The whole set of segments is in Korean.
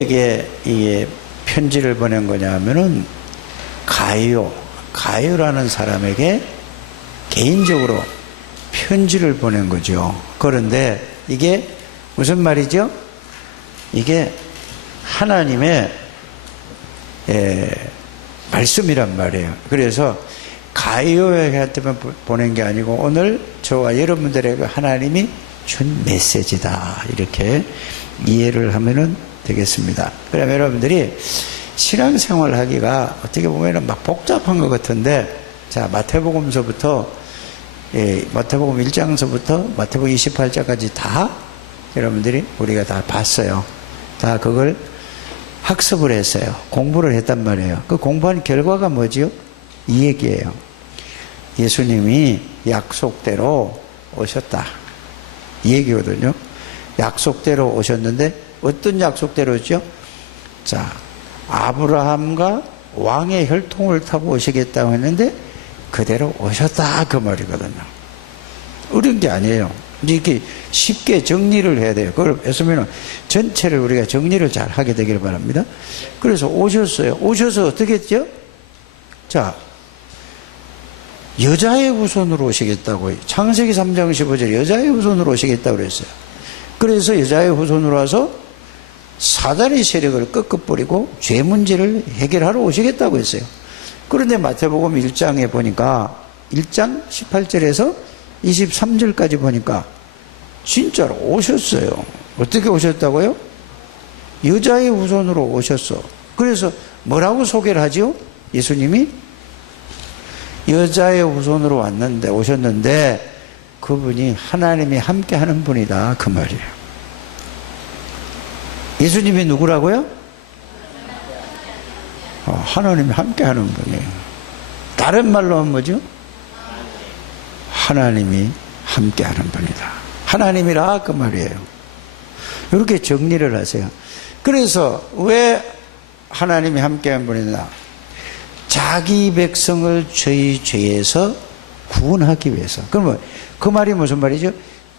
누구에게 이 편지를 보낸 거냐 하면은 가요라는 사람에게 개인적으로 편지를 보낸 거죠. 그런데 이게 무슨 말이죠? 이게 하나님의 말씀이란 말이에요. 그래서 가요에게 보낸 게 아니고 오늘 저와 여러분들에게 하나님이 준 메시지다, 이렇게 이해를 하면은 되겠습니다. 그러면 여러분들이 신앙생활 하기가 어떻게 보면 막 복잡한 것 같은데, 자, 마태복음서부터 마태복음 1장서부터 마태복음 28장까지 다 여러분들이 우리가 다 봤어요. 다 그걸 학습을 했어요. 공부를 했단 말이에요. 그 공부한 결과가 뭐지요? 이 얘기예요. 예수님이 약속대로 오셨다, 이 얘기거든요. 약속대로 오셨는데 어떤 약속대로죠? 자, 아브라함과 왕의 혈통을 타고 오시겠다고 했는데 그대로 오셨다, 그 말이거든요. 어려운 게 아니에요. 이렇게 쉽게 정리를 해야 돼요. 그걸 했으면 전체를 우리가 정리를 잘 하게 되길 바랍니다. 그래서 오셨어요. 오셔서 어떻게 했죠? 자, 여자의 후손으로 오시겠다고, 창세기 3장 15절 여자의 후손으로 오시겠다고 그랬어요. 그래서 여자의 후손으로 와서 사단의 세력을 꺾어 버리고 죄 문제를 해결하러 오시겠다고 했어요. 그런데 마태복음 1장에 보니까 1장 18절에서 23절까지 보니까 진짜로 오셨어요. 어떻게 오셨다고요? 여자의 후손으로 오셨어. 그래서 뭐라고 소개를 하죠? 예수님이 여자의 후손으로 오셨는데 그분이 하나님이 함께 하는 분이다, 그 말이에요. 예수님이 누구라고요? 하나님이 함께 하는 분이에요. 다른 말로 하면 뭐죠? 하나님이 함께 하는 분이다. 하나님이라, 그 말이에요. 이렇게 정리를 하세요. 그래서 왜 하나님이 함께 하는 분이냐? 자기 백성을 저희 죄에서 구원하기 위해서. 그러면 그 말이 무슨 말이죠?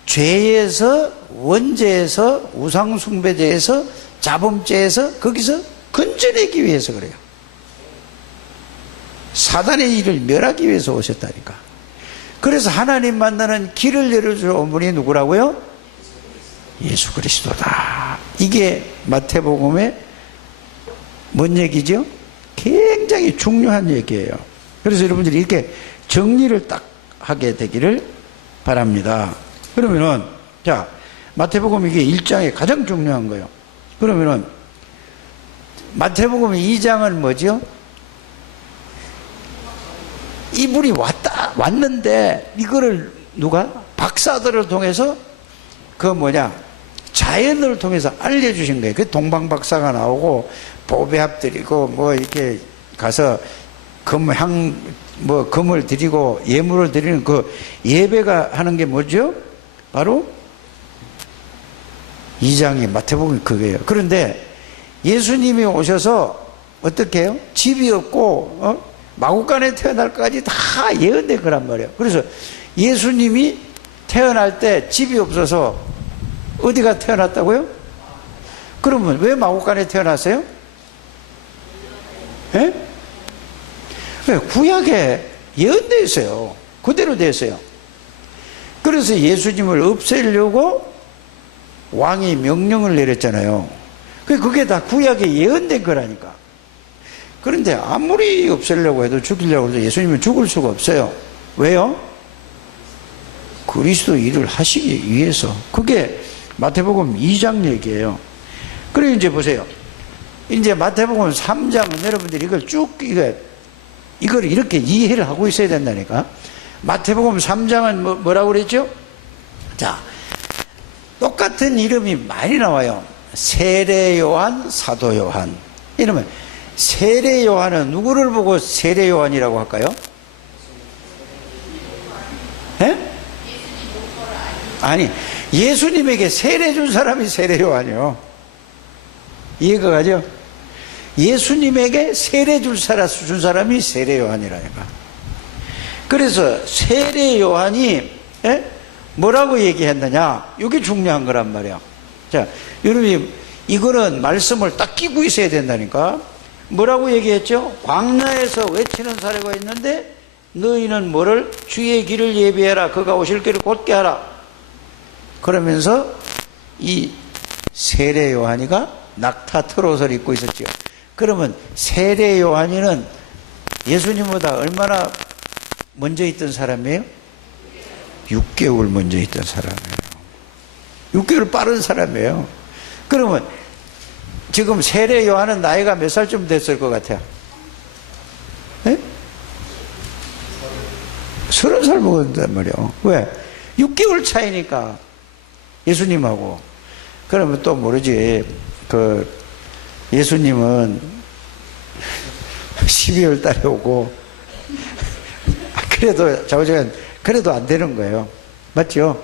죄에서, 원죄에서, 우상숭배죄에서, 자범죄에서 거기서 건져내기 위해서 그래요. 사단의 일을 멸하기 위해서 오셨다니까. 그래서 하나님 만나는 길을 열어줄 분이 누구라고요? 예수 그리스도다. 이게 마태복음의 뭔 얘기죠? 굉장히 중요한 얘기예요. 그래서 여러분들이 이렇게 정리를 딱 하게 되기를 바랍니다. 그러면은, 자, 마태복음 이게 1장에 가장 중요한 거예요. 그러면은, 마태복음 2장은 뭐죠? 이분이 왔는데, 이거를 누가? 박사들을 통해서, 자연을 통해서 알려주신 거예요. 그 동방박사가 나오고, 보배합 드리고, 이렇게 가서, 금을 드리고, 예물을 드리는 그 예배가 하는 게 뭐죠? 바로 2장의 마태복음이 그거예요. 그런데 예수님이 오셔서 어떻게 해요? 집이 없고 마구간에 태어날까지 다 예언된 거란 말이에요. 그래서 예수님이 태어날 때 집이 없어서 어디가 태어났다고요? 그러면 왜 마구간에 태어났어요? 예? 구약에 예언되어 있어요. 그대로 되어 있어요. 그래서 예수님을 없애려고 왕이 명령을 내렸잖아요. 그게 다 구약에 예언된 거라니까. 그런데 아무리 없애려고 해도 죽이려고 해도 예수님은 죽을 수가 없어요. 왜요? 그리스도 일을 하시기 위해서. 그게 마태복음 2장 얘기예요. 그리고 이제 보세요. 이제 마태복음 3장은 여러분들이 이걸 이걸 이렇게 이해를 하고 있어야 된다니까. 마태복음 3장은 뭐라고 그랬죠? 자, 똑같은 이름이 많이 나와요. 세례 요한, 사도 요한. 이러면 세례 요한은 누구를 보고 세례 요한이라고 할까요? 예? 아니, 예수님에게 세례 준 사람이 세례 요한이요. 이해가 가죠? 예수님에게 세례 준 사람이 세례 요한이라니까. 그래서 세례 요한이 뭐라고 얘기했느냐? 이게 중요한 거란 말이야. 자, 여러분이 이거는 말씀을 딱 끼고 있어야 된다니까. 뭐라고 얘기했죠? 광야에서 외치는 사례가 있는데 너희는 뭐를? 주의 길을 예비해라. 그가 오실 길을 곧게 하라. 그러면서 이 세례 요한이가 낙타 트롯을 입고 있었죠. 그러면 세례 요한이는 예수님보다 얼마나 먼저 있던 사람이에요? 6개월 먼저 있던 사람이에요. 6개월 빠른 사람이에요. 그러면 지금 세례 요한은 나이가 몇 살쯤 됐을 것 같아요? 네? 30살 먹었단 말이에요. 왜? 6개월 차이니까 예수님하고. 그러면 또 모르지. 예수님은 12월 달에 오고 그래도 자우지간 그래도 안 되는 거예요. 맞죠?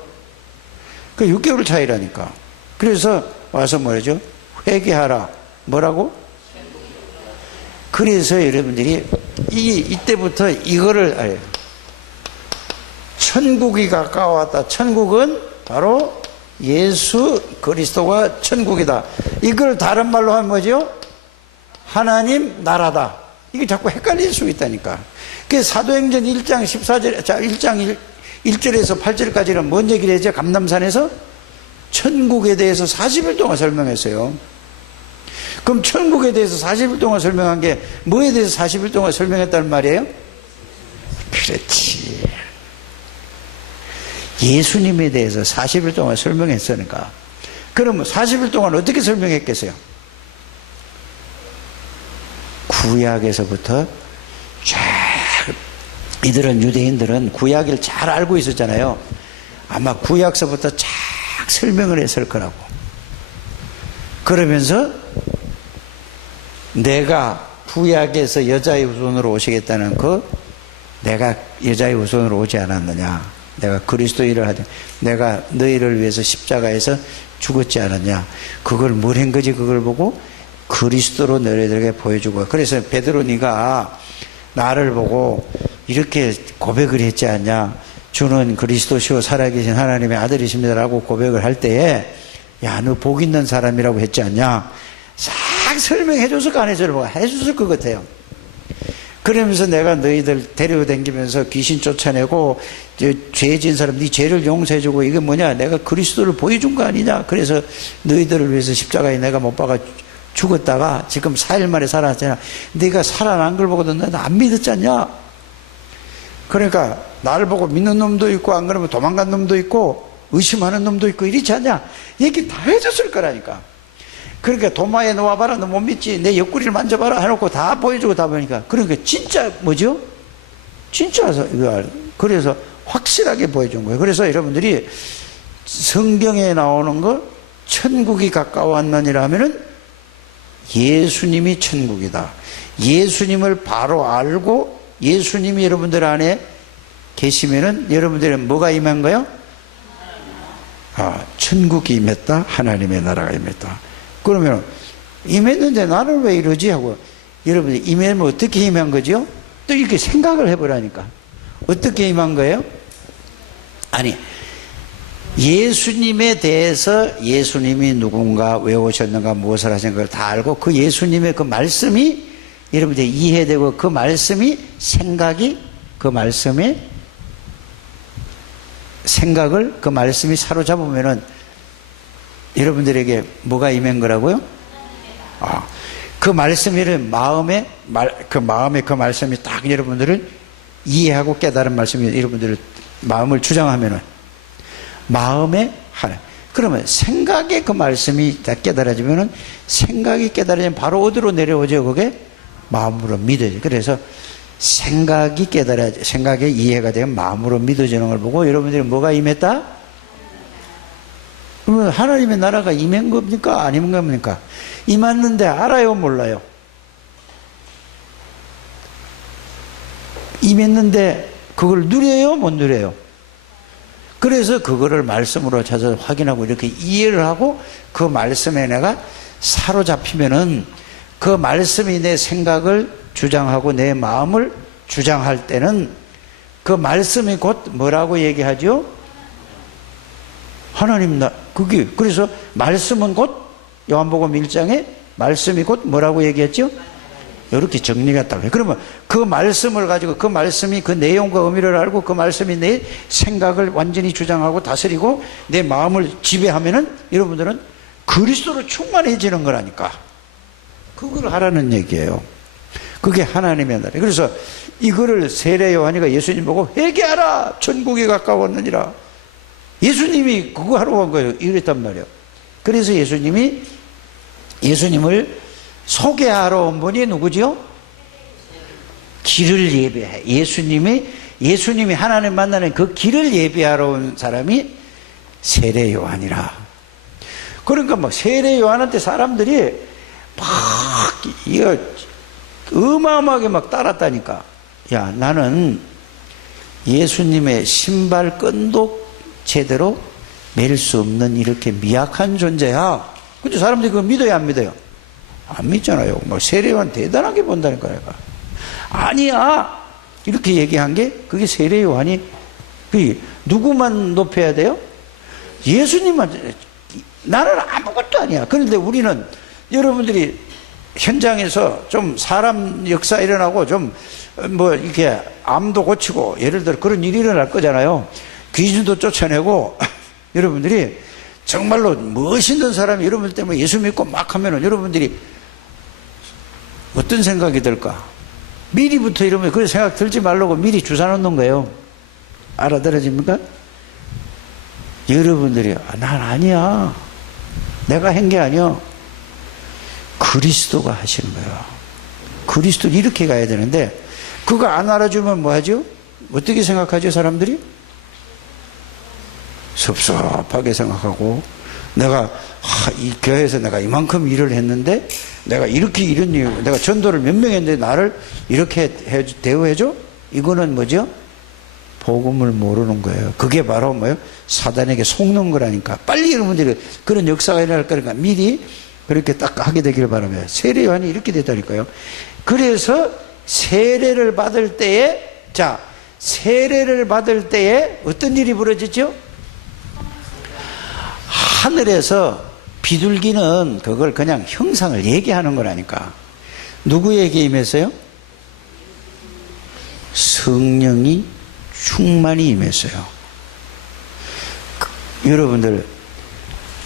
그 6개월 차이라니까. 그래서 와서 뭐라죠? 회개하라. 뭐라고? 그래서 여러분들이 이때부터 이거를 천국이 가까웠다. 천국은 바로 예수 그리스도가 천국이다. 이걸 다른 말로 하면 뭐죠? 하나님 나라다. 이게 자꾸 헷갈릴 수 있다니까. 그 사도행전 1장 14절, 자, 1장 1절에서 8절까지는 뭔 얘기를 했죠? 감람산에서 천국에 대해서 40일 동안 설명했어요. 그럼 천국에 대해서 40일 동안 설명한 게 뭐에 대해서 40일 동안 설명했다는 말이에요? 그렇지. 예수님에 대해서 40일 동안 설명했으니까. 그러면 40일 동안 어떻게 설명했겠어요? 구약에서부터 쫙, 이들은 유대인들은 구약을 잘 알고 있었잖아요. 아마 구약서부터 쫙 설명을 했을 거라고. 그러면서 내가 구약에서 여자의 후손으로 오시겠다는 내가 여자의 후손으로 오지 않았느냐. 내가 그리스도 일을 하되 내가 너희를 위해서 십자가에서 죽었지 않았냐. 그걸 뭘 한 거지? 그걸 보고 그리스도로 너희들에게 보여주고. 그래서 베드로 네가 나를 보고 이렇게 고백을 했지 않냐. 주는 그리스도시요 살아계신 하나님의 아들이십니다라고 고백을 할 때에 야, 너 복 있는 사람이라고 했지 않냐. 싹 설명해줘서 안 해줘서 해줬을 것 같아요. 그러면서 내가 너희들 데려다니면서 귀신 쫓아내고 죄 지은 사람 네 죄를 용서해주고 이게 뭐냐. 내가 그리스도를 보여준 거 아니냐. 그래서 너희들을 위해서 십자가에 내가 못 박아 죽었다가 지금 4일 만에 살아났잖아. 네가 살아난 걸 보고도 너는 안 믿었지 않냐. 그러니까 나를 보고 믿는 놈도 있고 안 그러면 도망간 놈도 있고 의심하는 놈도 있고 이렇지 않냐. 얘기 다 해줬을 거라니까. 그러니까 도마에 놓아봐라. 너 못 믿지. 내 옆구리를 만져봐라 해놓고 다 보여주고 다 보니까. 그러니까 진짜 뭐죠? 진짜 그래서 확실하게 보여준 거예요. 그래서 여러분들이 성경에 나오는 거 천국이 가까웠느니라 하면은 예수님이 천국이다. 예수님을 바로 알고 예수님이 여러분들 안에 계시면은 여러분들은 뭐가 임한 거예요? 천국이 임했다. 하나님의 나라가 임했다. 그러면 임했는데 나는 왜 이러지 하고 여러분이 임하면 어떻게 임한 거죠? 또 이렇게 생각을 해보라니까. 어떻게 임한 거예요? 아니, 예수님에 대해서 예수님이 누군가 왜 오셨는가 무엇을 하신 걸 다 알고 그 예수님의 그 말씀이 여러분들이 이해되고 그 말씀이 생각이 그 말씀의 생각을 그 말씀이 사로잡으면은 여러분들에게 뭐가 임한 거라고요? 그 말씀이 마음에 그 말씀이 딱 여러분들을 이해하고 깨달은 말씀이 여러분들을 마음을 주장하면은 마음에 하나. 그러면 생각에 그 말씀이 다 깨달아지면은 생각이 깨달아지면 바로 어디로 내려오죠? 그게 마음으로 믿어져. 그래서 생각이 생각에 이해가 되면 마음으로 믿어지는 걸 보고 여러분들이 뭐가 임했다? 그러면 하나님의 나라가 임한 겁니까? 안 임한 겁니까? 임했는데 알아요? 몰라요? 임했는데 그걸 누려요? 못 누려요? 그래서 그거를 말씀으로 찾아서 확인하고 이렇게 이해를 하고 그 말씀에 내가 사로잡히면은 그 말씀이 내 생각을 주장하고 내 마음을 주장할 때는 그 말씀이 곧 뭐라고 얘기하죠? 하나님 그게 그래서 말씀은 곧 요한복음 1장에 말씀이 곧 뭐라고 얘기했죠? 이렇게 정리가 딱 해요. 그러면 그 말씀을 가지고 그 말씀이 그 내용과 의미를 알고 그 말씀이 내 생각을 완전히 주장하고 다스리고 내 마음을 지배하면은 여러분들은 그리스도로 충만해지는 거라니까. 그걸 하라는 얘기예요. 그게 하나님의 나라. 그래서 이거를 세례 요한이가 예수님 보고 회개하라 천국이 가까웠느니라. 예수님이 그거 하러 간 거예요. 이랬단 말이에요. 그래서 예수님을 소개하러 온 분이 누구지요? 길을 예배해. 예수님이 하나님 만나는 그 길을 예배하러 온 사람이 세례 요한이라. 그러니까 막 세례 요한한테 사람들이 막 이거 어마어마하게 막 따랐다니까. 야, 나는 예수님의 신발끈도 제대로 맬 수 없는 이렇게 미약한 존재야. 근데 사람들이 그거 믿어요, 안 믿어요? 안 믿잖아요. 막 세례 요한 대단하게 본다니까 내가. 아니야. 이렇게 얘기한 게 그게 세례 요한이 누구만 높여야 돼요? 예수님만. 나는 아무것도 아니야. 그런데 우리는 여러분들이 현장에서 좀 사람 역사 일어나고 좀 뭐 이렇게 암도 고치고 예를 들어 그런 일이 일어날 거잖아요. 귀신도 쫓아내고 여러분들이 정말로 멋있는 사람이 여러분들 때문에 예수 믿고 막 하면은 여러분들이 어떤 생각이 들까? 미리부터 이러면 그런 생각 들지 말라고 미리 주사 놓는 거예요. 알아들어집니까? 여러분들이 난 아니야. 내가 한 게 아니야. 그리스도가 하시는 거예요. 그리스도는 이렇게 가야 되는데 그거 안 알아주면 뭐 하죠? 어떻게 생각하죠, 사람들이? 섭섭하게 생각하고 내가 이 교회에서 내가 이만큼 일을 했는데 내가 이렇게 이런 이유 내가 전도를 몇 명 했는데 나를 이렇게 대우해줘? 이거는 뭐죠? 복음을 모르는 거예요. 그게 바로 뭐예요? 사단에게 속는 거라니까. 빨리 여러분들이 그런 역사가 일어날 거니까 미리 그렇게 딱 하게 되기를 바랍니다. 세례 요한이 이렇게 됐다니까요. 그래서 세례를 받을 때에 어떤 일이 벌어지죠? 하늘에서 비둘기는 그걸 그냥 형상을 얘기하는 거라니까. 누구에게 임했어요? 성령이 충만히 임했어요. 여러분들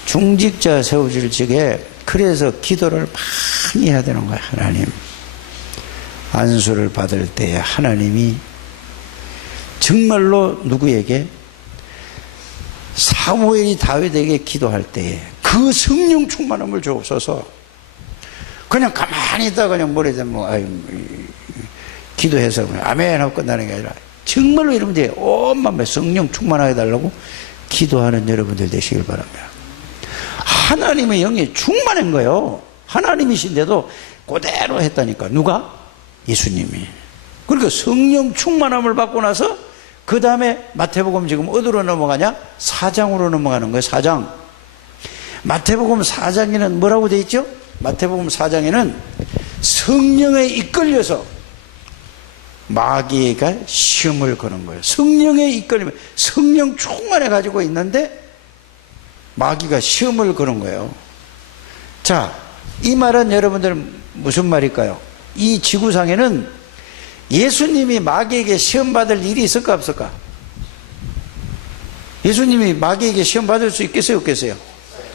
중직자 세워질 적에 그래서 기도를 많이 해야 되는 거예요. 하나님 안수를 받을 때 하나님이 정말로 누구에게 사무엘이 다윗에게 기도할 때에 그 성령 충만함을 주옵소서. 그냥 가만히 있다가 그냥 기도해서 아멘 하고 끝나는 게 아니라 정말로 여러분들이 온 마음에 성령 충만하게 달라고 기도하는 여러분들 되시길 바랍니다. 하나님의 영이 충만한 거예요. 하나님이신데도 그대로 했다니까. 누가? 예수님이. 그러니까 성령 충만함을 받고 나서 그 다음에 마태복음 지금 어디로 넘어가냐? 4장으로 넘어가는 거예요. 4장. 마태복음 4장에는 뭐라고 되어 있죠? 마태복음 4장에는 성령에 이끌려서 마귀가 시험을 거는 거예요. 성령에 이끌리면 성령 충만해 가지고 있는데 마귀가 시험을 거는 거예요. 자, 이 말은 여러분들 무슨 말일까요? 이 지구상에는 예수님이 마귀에게 시험 받을 일이 있을까 없을까? 예수님이 마귀에게 시험 받을 수 있겠어요 없겠어요?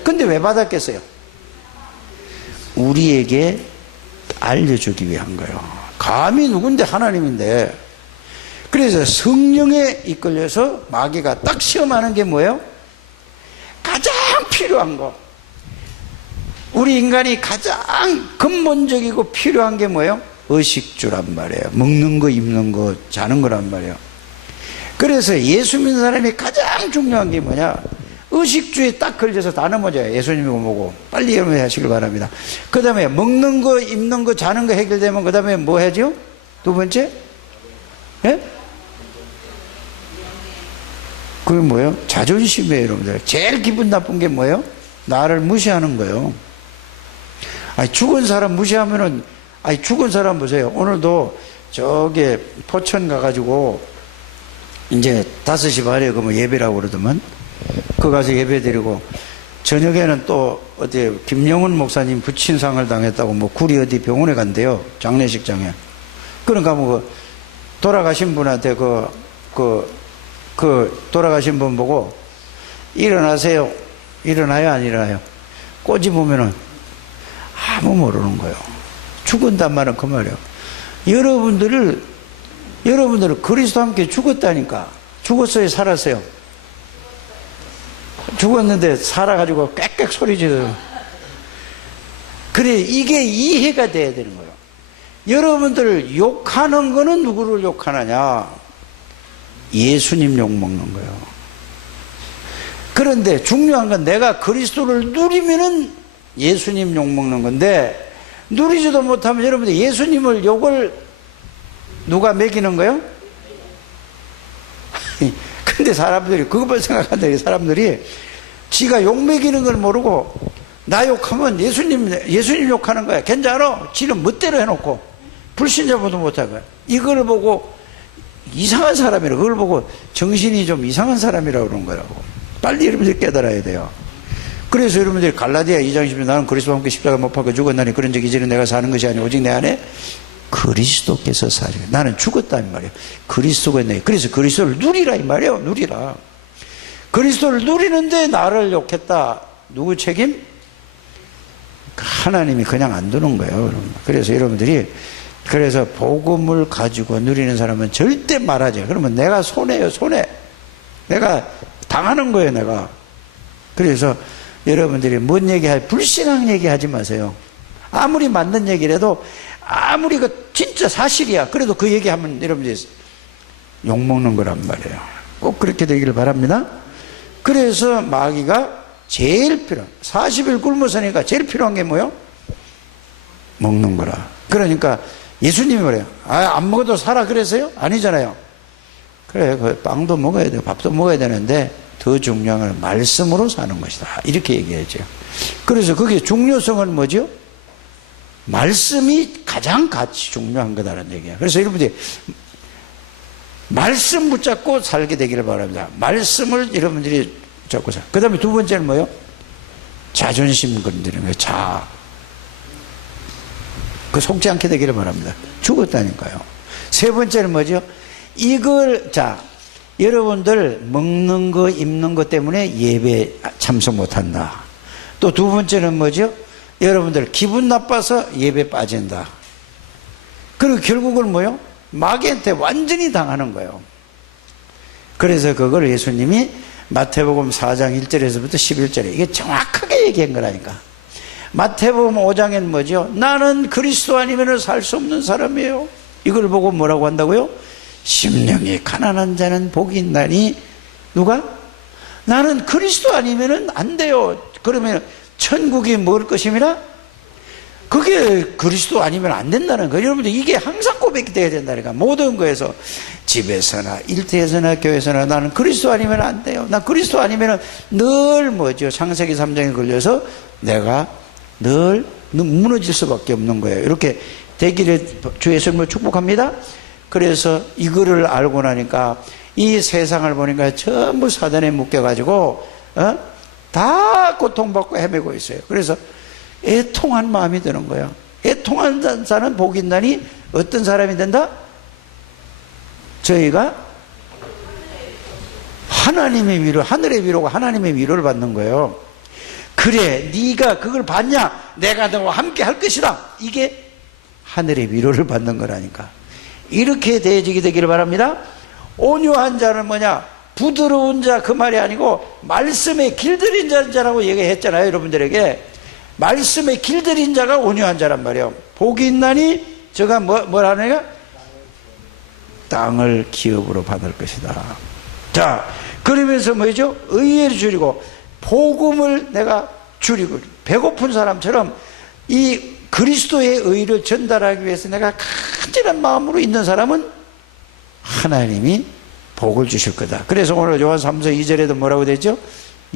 근데 왜 받았겠어요? 우리에게 알려주기 위한 거예요. 감히 누군데 하나님인데. 그래서 성령에 이끌려서 마귀가 딱 시험하는 게 뭐예요? 가장 필요한 거. 우리 인간이 가장 근본적이고 필요한 게 뭐예요? 의식주란 말이에요. 먹는 거, 입는 거, 자는 거란 말이에요. 그래서 예수 믿는 사람이 가장 중요한 게 뭐냐? 의식주에 딱 걸려서 다 넘어져요. 예수님이고 뭐고. 빨리 여러분이 하시길 바랍니다. 그 다음에 먹는 거, 입는 거, 자는 거 해결되면 그 다음에 뭐 해야죠? 두 번째? 예? 그게 뭐예요? 자존심이에요, 여러분들. 제일 기분 나쁜 게 뭐예요? 나를 무시하는 거예요. 아니, 죽은 사람 무시하면은, 아니, 죽은 사람 보세요. 오늘도 저기 포천 가가지고 이제 5시 반에 그 뭐 예배라고 그러더만 그 가서 예배 드리고 저녁에는 또 어디 김영훈 목사님 부친상을 당했다고 뭐 구리 어디 병원에 간대요. 장례식장에. 그러니까 뭐 돌아가신 분한테 돌아가신 분 보고 일어나세요. 일어나요, 안 일어나요? 꼬집으면은 아무 모르는 거예요. 죽은단 말은 그 말이에요. 여러분들은 그리스도와 함께 죽었다니까. 죽었어요, 살았어요? 죽었는데 살아가지고 꽥꽥 소리 지르요. 그래, 이게 이해가 돼야 되는 거예요. 여러분들 욕하는 거는 누구를 욕하느냐? 예수님 욕먹는 거예요. 그런데 중요한 건 내가 그리스도를 누리면은 예수님 욕먹는 건데, 누리지도 못하면 여러분들 예수님을 욕을 누가 먹이는 거예요? 근데 사람들이 그것만 생각한다. 사람들이 지가 욕 먹이는 걸 모르고 나 욕하면 예수님 욕하는 거야. 괜찮아? 지는 멋대로 해놓고 불신자보도 못하고 이걸 보고 이상한 사람이라고, 그걸 보고 정신이 좀 이상한 사람이라고 그런 거라고. 빨리 여러분들이 깨달아야 돼요. 그래서 여러분들이 갈라디아 2장 10절 나는 그리스도와 함께 십자가 못 박혀 죽었나니 그런 적 이제는 내가 사는 것이 아니오 오직 내 안에 그리스도께서 사시오. 나는 죽었다 이 말이에요. 그리스도가 있네. 그래서 그리스도를 누리라 이 말이에요. 누리라. 그리스도를 누리는데 나를 욕했다. 누구 책임? 하나님이 그냥 안 두는 거예요. 그래서 여러분들이 그래서 복음을 가지고 누리는 사람은 절대 말하지. 그러면 내가 손해요, 손해. 내가 당하는 거예요, 내가. 그래서 여러분들이 뭔 얘기할, 불신앙 얘기하지 마세요. 아무리 맞는 얘기라도, 아무리 그 진짜 사실이야. 그래도 그 얘기하면 여러분들이 욕먹는 거란 말이에요. 꼭 그렇게 되기를 바랍니다. 그래서 마귀가 제일 40일 굶어서니까 제일 필요한 게 뭐예요? 먹는 거라. 그러니까 예수님이 그래요. 안 먹어도 살아 그래서요? 아니잖아요. 그래, 그 빵도 먹어야 돼요. 밥도 먹어야 되는데 더 중요한 건 말씀으로 사는 것이다. 이렇게 얘기하죠. 그래서 그게 중요성은 뭐죠? 말씀이 가장 가치 중요한 거다라는 얘기예요. 그래서 여러분들이 말씀 붙잡고 살게 되기를 바랍니다. 말씀을 여러분들이 잡고 살. 그 다음에 두 번째는 뭐예요? 자존심 건드리는 거예요. 그 속지 않게 되기를 바랍니다. 죽었다니까요. 세 번째는 뭐죠? 이걸, 여러분들 먹는 거, 입는 것 때문에 예배 참석 못한다. 또 두 번째는 뭐죠? 여러분들 기분 나빠서 예배 빠진다. 그리고 결국은 뭐요? 마귀한테 완전히 당하는 거예요. 그래서 그걸 예수님이 마태복음 4장 1절에서부터 11절에 이게 정확하게 얘기한 거라니까. 마태복음 5장에는 뭐죠? 나는 그리스도 아니면 살 수 없는 사람이에요. 이걸 보고 뭐라고 한다고요? 심령이 가난한 자는 복이 있나니 누가? 나는 그리스도 아니면 안 돼요. 그러면 천국이 먹을 것임이라? 그게 그리스도 아니면 안 된다는 거예요. 여러분들 이게 항상 고백이 돼야 된다니까. 모든 거에서 집에서나 일터에서나 교회에서나 나는 그리스도 아니면 안 돼요. 나 그리스도 아니면 늘 뭐죠? 창세기 3장에 걸려서 내가 늘 무너질 수밖에 없는 거예요. 이렇게 되기를 주 예수님을 축복합니다. 그래서 이거를 알고 나니까 이 세상을 보니까 전부 사단에 묶여가지고 다 고통받고 헤매고 있어요. 그래서 애통한 마음이 드는 거예요. 애통한 자는 복이 있나니 어떤 사람이 된다? 저희가 하나님의 위로, 하늘의 위로가 하나님의 위로를 받는 거예요. 그래, 네가 그걸 받냐? 내가 너와 함께 할 것이다. 이게 하늘의 위로를 받는 거라니까. 이렇게 되어지게 되기를 바랍니다. 온유한 자는 뭐냐? 부드러운 자 그 말이 아니고 말씀에 길들인 자라고 얘기했잖아요. 여러분들에게 말씀에 길들인 자가 온유한 자란 말이에요. 복이 있나니 저가 뭐라는 거야? 땅을 기업으로 받을 것이다. 자, 그러면서 뭐죠? 의를 줄이고 복음을 내가 줄이고 배고픈 사람처럼 이 그리스도의 의를 전달하기 위해서 내가 간절한 마음으로 있는 사람은 하나님이 복을 주실 거다. 그래서 오늘 요한 3서 2절에도 뭐라고 되죠?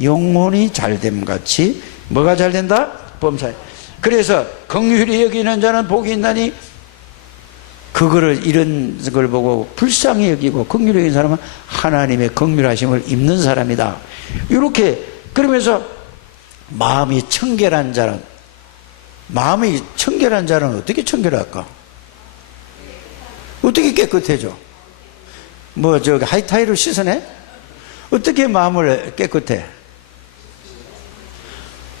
영혼이 잘됨 같이 뭐가 잘 된다? 범사에. 그래서 긍휼히 여기는 자는 복이 있나니 그거를 이런 걸 보고 불쌍히 여기고 긍휼히 여기는 사람은 하나님의 긍휼하심을 입는 사람이다. 이렇게 그러면서 마음이 청결한 자는 어떻게 청결할까? 어떻게 깨끗해져? 뭐 저기 하이타이로 씻어내? 어떻게 마음을 깨끗해?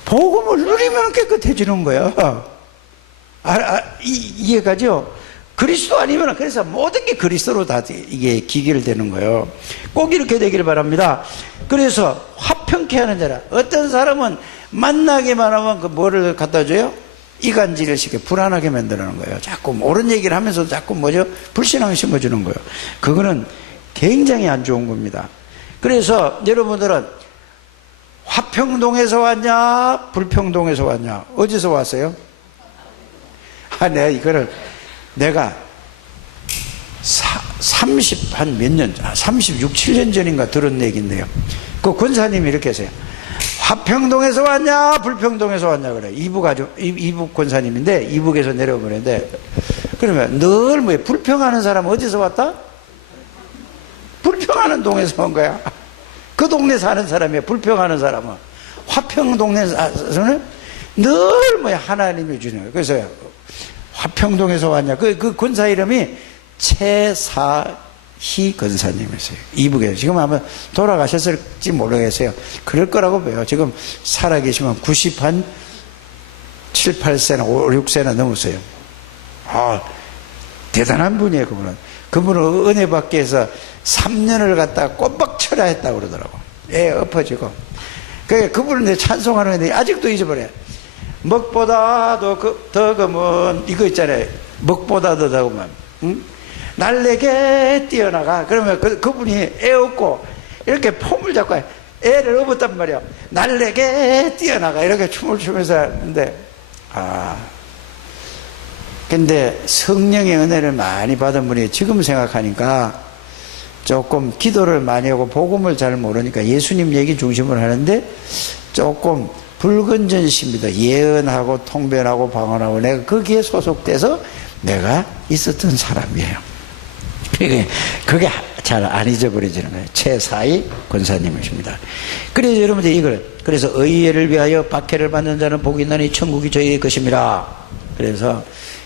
복음을 누리면 깨끗해지는 거야. 이해가죠? 그리스도 아니면, 그래서 모든 게 그리스도로 다 이게 기결되는 거예요. 꼭 이렇게 되기를 바랍니다. 그래서 화평케 하는 자라. 어떤 사람은 만나기만 하면 그 뭐를 갖다 줘요? 이간질을 시켜 불안하게 만드는 거예요. 자꾸 옳은 얘기를 하면서 자꾸 불신앙을 심어주는 거예요. 그거는 굉장히 안 좋은 겁니다. 그래서 여러분들은 화평동에서 왔냐, 불평동에서 왔냐, 어디서 왔어요? 내가 이거를 내가 36, 7년 전인가 들은 얘기인데요. 그 권사님이 이렇게 하세요. 화평동에서 왔냐, 불평동에서 왔냐 그래. 이북 권사님인데 이북에서 내려온 거는데, 그러면 늘 불평하는 사람은 어디서 왔다? 불평하는 동에서 온 거야. 그 동네 사는 사람이야. 불평하는 사람은. 화평동네에서는 늘 하나님이 주는 거예요. 그래서 화평동에서 왔냐. 그 권사 이름이 최사희 권사님이세요. 이북에서. 지금 아마 돌아가셨을지 모르겠어요. 그럴 거라고 봐요. 지금 살아계시면 90한 7, 8세나 5, 6세나 넘었어요. 대단한 분이에요, 그분은. 그분은 은혜 받기 위해서 3년을 갖다가 꼬박 쳐라 했다고 그러더라고. 애 엎어지고. 그분은 내 찬송하는 건데 아직도 잊어버려요. 먹보다도 더 검은 이거 있잖아요. 먹보다도 더 검은. 응? 날래게 뛰어나가. 그러면 그분이 애 업고 이렇게 폼을 잡고 애를 업었단 말이야. 날래게 뛰어나가. 이렇게 춤을 추면서 하는데, 근데 성령의 은혜를 많이 받은 분이 지금 생각하니까 조금 기도를 많이 하고 복음을 잘 모르니까 예수님 얘기 중심으로 하는데 조금 불건전십니다. 예언하고 통변하고 방언하고 내가 거기에 소속돼서 내가 있었던 사람이에요. 그게 잘 안 잊어버려지는 거예요. 최사희 권사님이십니다. 그래서 여러분들 그래서 의회를 위하여 박해를 받는 자는 복이 있나니 천국이 저희의 것입니다. 그래서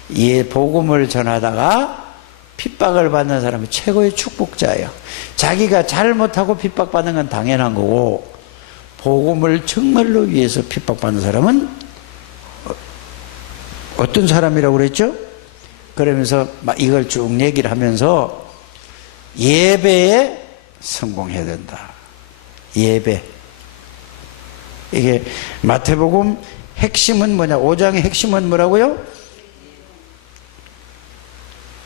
이 복음을 전하다가 핍박을 받는 사람은 최고의 축복자예요. 자기가 잘못하고 핍박받는 건 당연한 거고, 복음을 정말로 위해서 핍박받는 사람은 어떤 사람이라고 그랬죠? 그러면서 이걸 쭉 얘기를 하면서 예배에 성공해야 된다. 예배. 이게 마태복음 핵심은 뭐냐? 5장의 핵심은 뭐라고요?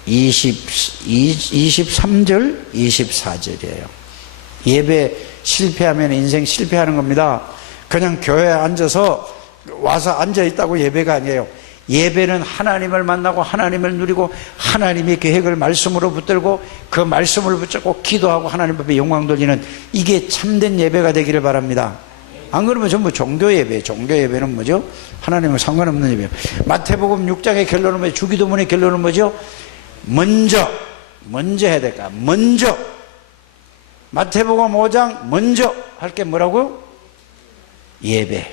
23절, 24절이에요. 예배 실패하면 인생 실패하는 겁니다. 그냥 교회에 와서 앉아있다고 예배가 아니에요. 예배는 하나님을 만나고 하나님을 누리고 하나님의 계획을 말씀으로 붙들고 그 말씀을 붙잡고 기도하고 하나님 앞에 영광 돌리는, 이게 참된 예배가 되기를 바랍니다. 안 그러면 전부 종교예배. 종교예배는 뭐죠? 하나님과 상관없는 예배예요. 마태복음 6장의 결론은 뭐죠? 주기도문의 결론은 뭐죠? 먼저 해야 될까? 먼저. 마태복음 5장 먼저 할 게 뭐라고요? 예배.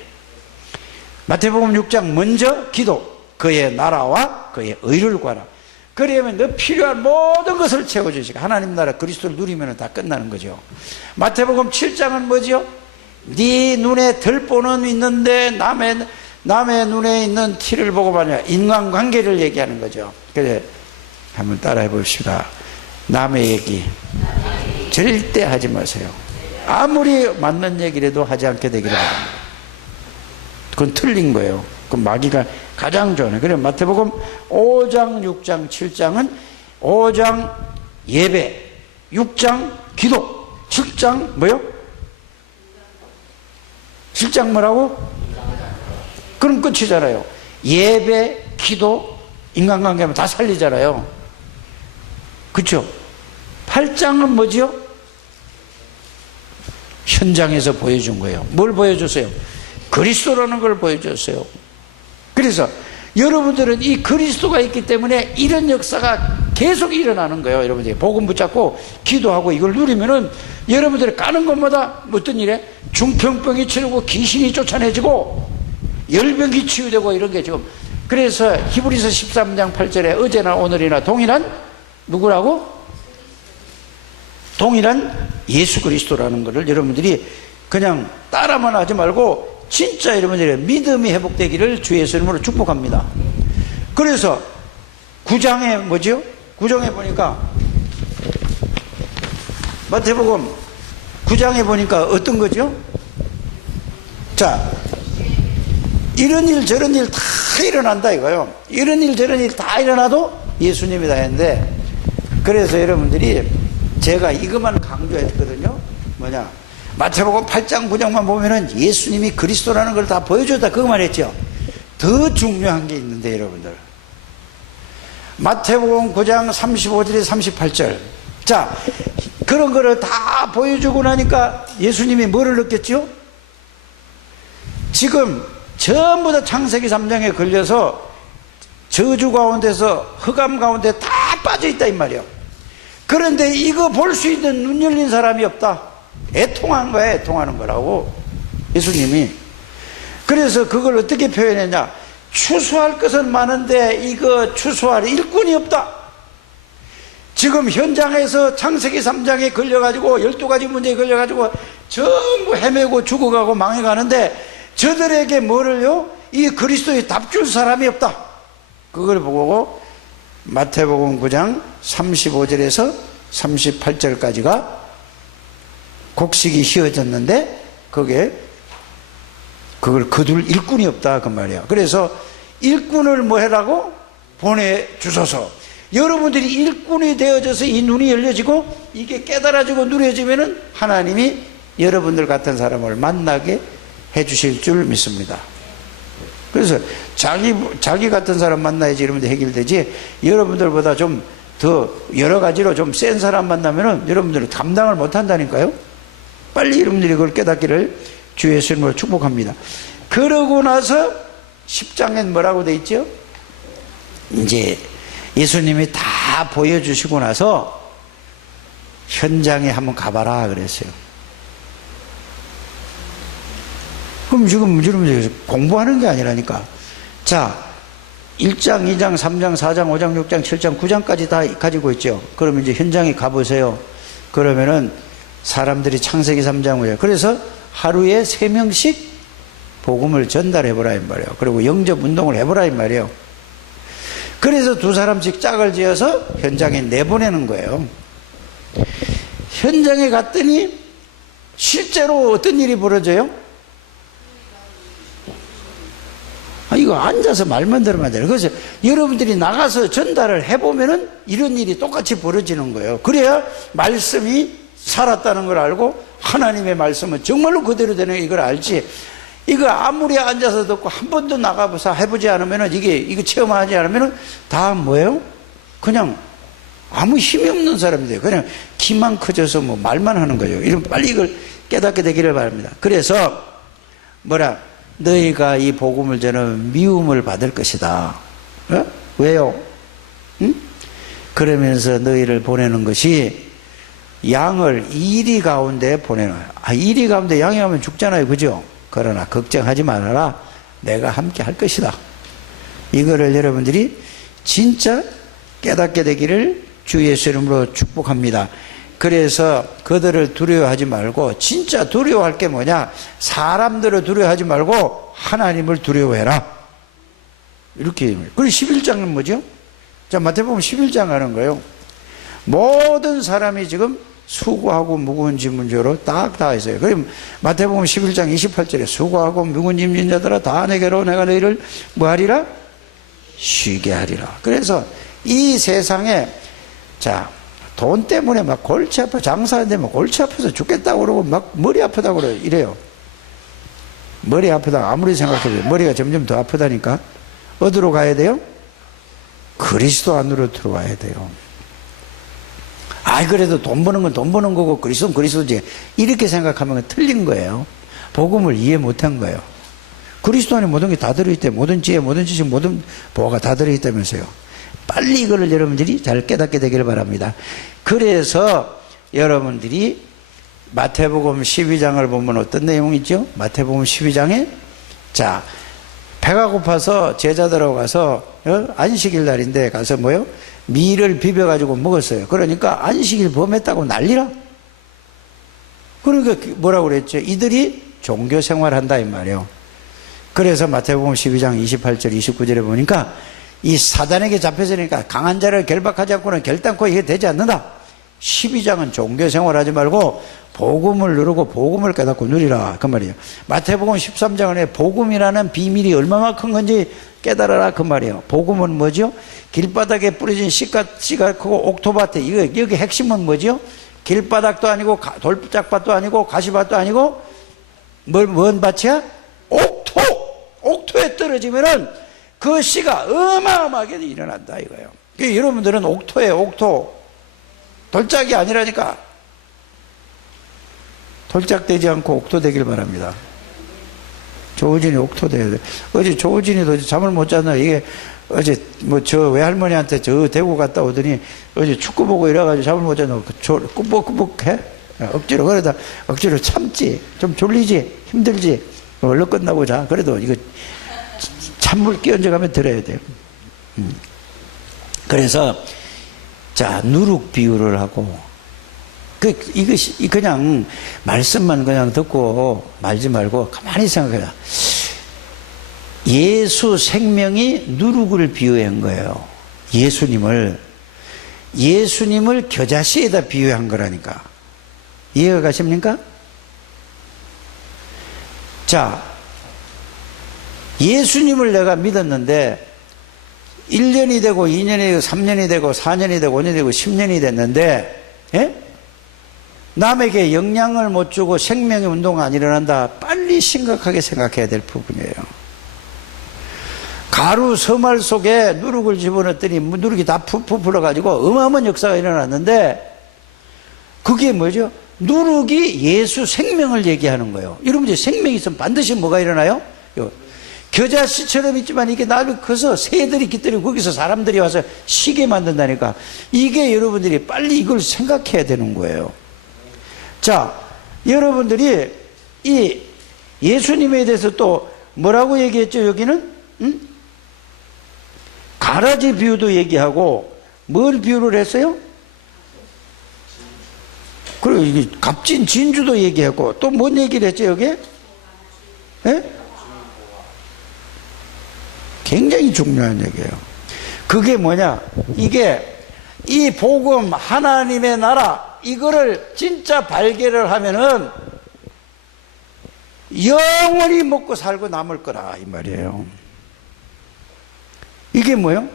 마태복음 6장 먼저 기도. 그의 나라와 그의 의를 구하라. 그러면 너 필요한 모든 것을 채워주시고 하나님 나라 그리스도를 누리면 다 끝나는 거죠. 마태복음 7장은 뭐죠? 네 눈에 들보는 있는데 남의 눈에 있는 티를 보고 말이야. 인간관계를 얘기하는 거죠. 그래, 한번 따라해 봅시다. 남의 얘기 절대 하지 마세요. 아무리 맞는 얘기라도 하지 않게 되기를 바랍니다. 그건 틀린 거예요. 그 마귀가 가장 좋아하는. 그래, 마태복음 5장, 6장, 7장은 5장 예배, 6장 기도, 7장 뭐요? 7장 뭐라고? 그럼 끝이잖아요. 예배, 기도, 인간관계면 다 살리잖아요. 그렇죠? 8장은 뭐지요? 현장에서 보여준 거예요. 뭘 보여줬어요? 그리스도라는 걸 보여줬어요. 그래서 여러분들은 이 그리스도가 있기 때문에 이런 역사가 계속 일어나는 거예요. 여러분들이 복음 붙잡고 기도하고 이걸 누리면은 여러분들이 가는 곳마다 어떤 일에 중풍병이 치르고 귀신이 쫓아내지고 열병이 치유되고 이런 게 지금. 그래서 히브리서 13장 8절에 어제나 오늘이나 동일한 누구라고? 동일한 예수 그리스도라는 것을 여러분들이 그냥 따라만 하지 말고 진짜 여러분들의 믿음이 회복되기를 주 예수 이름으로 축복합니다. 그래서 9장에 뭐죠? 9장에 보니까 마태복음 9장에 보니까 어떤 거죠? 자, 이런 일 저런 일 다 일어난다 이거요. 이런 일 저런 일 다 일어나도 예수님이 다 했는데, 그래서 여러분들이 제가 이것만 강조했거든요. 뭐냐, 마태복음 8장 9장만 보면은 예수님이 그리스도라는 걸 다 보여줬다 그거 말했죠. 더 중요한 게 있는데 여러분들, 마태복음 9장 35절에 38절. 자, 그런 거를 다 보여주고 나니까 예수님이 뭐를 느꼈죠? 지금 전부 다 창세기 3장에 걸려서 저주 가운데서 흑암 가운데 다 빠져있다 이 말이에요. 그런데 이거 볼 수 있는 눈 열린 사람이 없다. 애통한 거야. 애통하는 거라고 예수님이. 그래서 그걸 어떻게 표현했냐, 추수할 것은 많은데 이거 추수할 일꾼이 없다. 지금 현장에서 창세기 3장에 걸려가지고 12가지 문제에 걸려가지고 전부 헤매고 죽어가고 망해가는데 저들에게 뭐를요? 이 그리스도에 답줄 사람이 없다. 그걸 보고 마태복음 9장 35절에서 38절까지가 곡식이 휘어졌는데 그게 그걸 거둘 일꾼이 없다 그 말이야. 그래서 일꾼을 뭐 해라고? 보내주소서. 여러분들이 일꾼이 되어져서 이 눈이 열려지고 이게 깨달아지고 누려지면은 하나님이 여러분들 같은 사람을 만나게 해주실 줄 믿습니다. 그래서 자기 같은 사람 만나야지 여러분들 해결되지, 여러분들보다 좀 더 여러 가지로 좀 센 사람 만나면은 여러분들은 감당을 못 한다니까요. 빨리 여러분들이 그걸 깨닫기를 주 예수님으로 축복합니다. 그러고 나서 10장엔 뭐라고 돼 있죠? 이제 예수님이 다 보여주시고 나서 현장에 한번 가봐라 그랬어요. 그럼 지금 여러분들 공부하는 게 아니라니까. 자, 1장, 2장, 3장, 4장, 5장, 6장, 7장, 9장까지 다 가지고 있죠. 그러면 이제 현장에 가보세요. 그러면은 사람들이 창세기 3장 후에, 그래서 하루에 3명씩 복음을 전달해보라 이 말이에요. 그리고 영접 운동을 해보라 이 말이에요. 그래서 2사람씩 짝을 지어서 현장에 내보내는 거예요. 현장에 갔더니 실제로 어떤 일이 벌어져요? 이거 앉아서 말만 들으면 안 돼요. 그래서 여러분들이 나가서 전달을 해보면은 이런 일이 똑같이 벌어지는 거예요. 그래야 말씀이 살았다는 걸 알고 하나님의 말씀은 정말로 그대로 되는 이걸 알지. 이거 아무리 앉아서 듣고 한 번도 나가서 해보지 않으면은 이거 체험하지 않으면은 다 뭐예요? 그냥 아무 힘이 없는 사람이 돼요. 그냥 키만 커져서 뭐 말만 하는 거죠. 이러면 빨리 이걸 깨닫게 되기를 바랍니다. 그래서 뭐라, 너희가 이 복음을 전하면 미움을 받을 것이다. 어? 왜요? 응? 그러면서 너희를 보내는 것이 양을 이리 가운데 보내는 거예요. 이리 가운데 양이 하면 죽잖아요. 그죠? 그러나 걱정하지 말아라. 내가 함께 할 것이다. 이거를 여러분들이 진짜 깨닫게 되기를 주 예수 이름으로 축복합니다. 그래서 그들을 두려워하지 말고, 진짜 두려워할 게 뭐냐? 사람들을 두려워하지 말고 하나님을 두려워해라. 이렇게. 그리고 11장은 뭐죠? 자, 마태복음 11장 하는 거예요. 모든 사람이 지금 수고하고 무거운 짐을 지러 딱 다 있어요. 그럼 마태복음 11장 28절에 수고하고 무거운 짐진 자들아 다 내게로 내가 너희를 뭐 하리라? 쉬게 하리라. 그래서 이 세상에, 자, 돈 때문에 막 골치 아파, 장사하는데 막 골치 아파서 죽겠다고 그러고 막 머리 아프다고 그래요. 이래요. 머리 아프다 아무리 생각해도 머리가 점점 더 아프다니까. 어디로 가야 돼요? 그리스도 안으로 들어와야 돼요. 그래도 돈 버는 건 돈 버는 거고 그리스도는 그리스도지, 이렇게 생각하면 틀린 거예요. 복음을 이해 못한 거예요. 그리스도 안에 모든 게 다 들어있대. 모든 지혜, 모든 지식, 모든 보화가 다 들어있다면서요. 빨리 이거를 여러분들이 잘 깨닫게 되기를 바랍니다. 그래서 여러분들이 마태복음 12장을 보면 어떤 내용이 있죠? 마태복음 12장에 자, 배가 고파서 제자들하고 가서 안식일 날인데 가서 뭐요? 밀을 비벼가지고 먹었어요. 그러니까 안식일 범했다고 난리라. 그러니까 뭐라고 그랬죠? 이들이 종교 생활한다 이 말이에요. 그래서 마태복음 12장 28절 29절에 보니까 이 사단에게 잡혀서니까 강한 자를 결박하지 않고는 결단코 이게 되지 않는다. 12장은 종교 생활하지 말고 복음을 누르고 복음을 깨닫고 누리라 그 말이에요. 마태복음 13장에 복음이라는 비밀이 얼마나 큰 건지 깨달아라 그 말이에요. 복음은 뭐죠? 길바닥에 뿌려진 씨가 크고 옥토밭에 여기 핵심은 뭐죠? 길바닥도 아니고 돌짝밭도 아니고 가시밭도 아니고 뭔 밭이야? 옥토에 떨어지면은 그 씨가 어마어마하게 일어난다 이거예요. 그러니까 여러분들은 옥토예요. 옥토. 돌짝이 아니라니까. 돌짝되지 않고 옥토 되길 바랍니다. 조우진이 옥토 돼야 돼. 어제 조우진이도 잠을 못 잤나. 이게 어제 뭐 저 외할머니한테 저 대구 갔다 오더니 어제 축구 보고 이래가지고 잠을 못 잤나. 꾸벅꾸벅해. 억지로 그러다 억지로 참지. 좀 졸리지. 힘들지. 얼른 끝나고 자. 그래도 이거 찬물 끼얹어 가면 들어야 돼요. 그래서 자, 누룩 비유를 하고 이것이 그냥 말씀만 그냥 듣고 말지 말고 가만히 생각해라. 예수 생명이 누룩을 비유한 거예요. 예수님을 겨자씨에다 비유한 거라니까. 이해가 가십니까? 자, 예수님을 내가 믿었는데 1년이 되고 2년이 되고 3년이 되고 4년이 되고 5년이 되고 10년이 됐는데 남에게 영향을 못 주고 생명의 운동가 안 일어난다. 빨리 심각하게 생각해야 될 부분이에요. 가루 서말 속에 누룩을 집어넣었더니 누룩이 다 푹푹 불어가지고 어마어마한 역사가 일어났는데 그게 뭐죠? 누룩이 예수 생명을 얘기하는 거예요. 여러분들 생명이 있으면 반드시 뭐가 일어나요? 겨자씨처럼 있지만 이게 나중에 커서 새들이 깃들이고 거기서 사람들이 와서 쉬게 만든다니까. 이게 여러분들이 빨리 이걸 생각해야 되는 거예요. 자, 여러분들이 이 예수님에 대해서 또 뭐라고 얘기했죠? 여기는 가라지 비유도 얘기하고 뭘 비유를 했어요? 그리고 이게 값진 진주도 얘기했고 또 뭔 얘기를 했죠 여기에? 굉장히 중요한 얘기예요. 그게 뭐냐? 이게 이 복음 하나님의 나라 이거를 진짜 발견을 하면은 영원히 먹고 살고 남을 거라 이 말이에요. 이게 뭐요?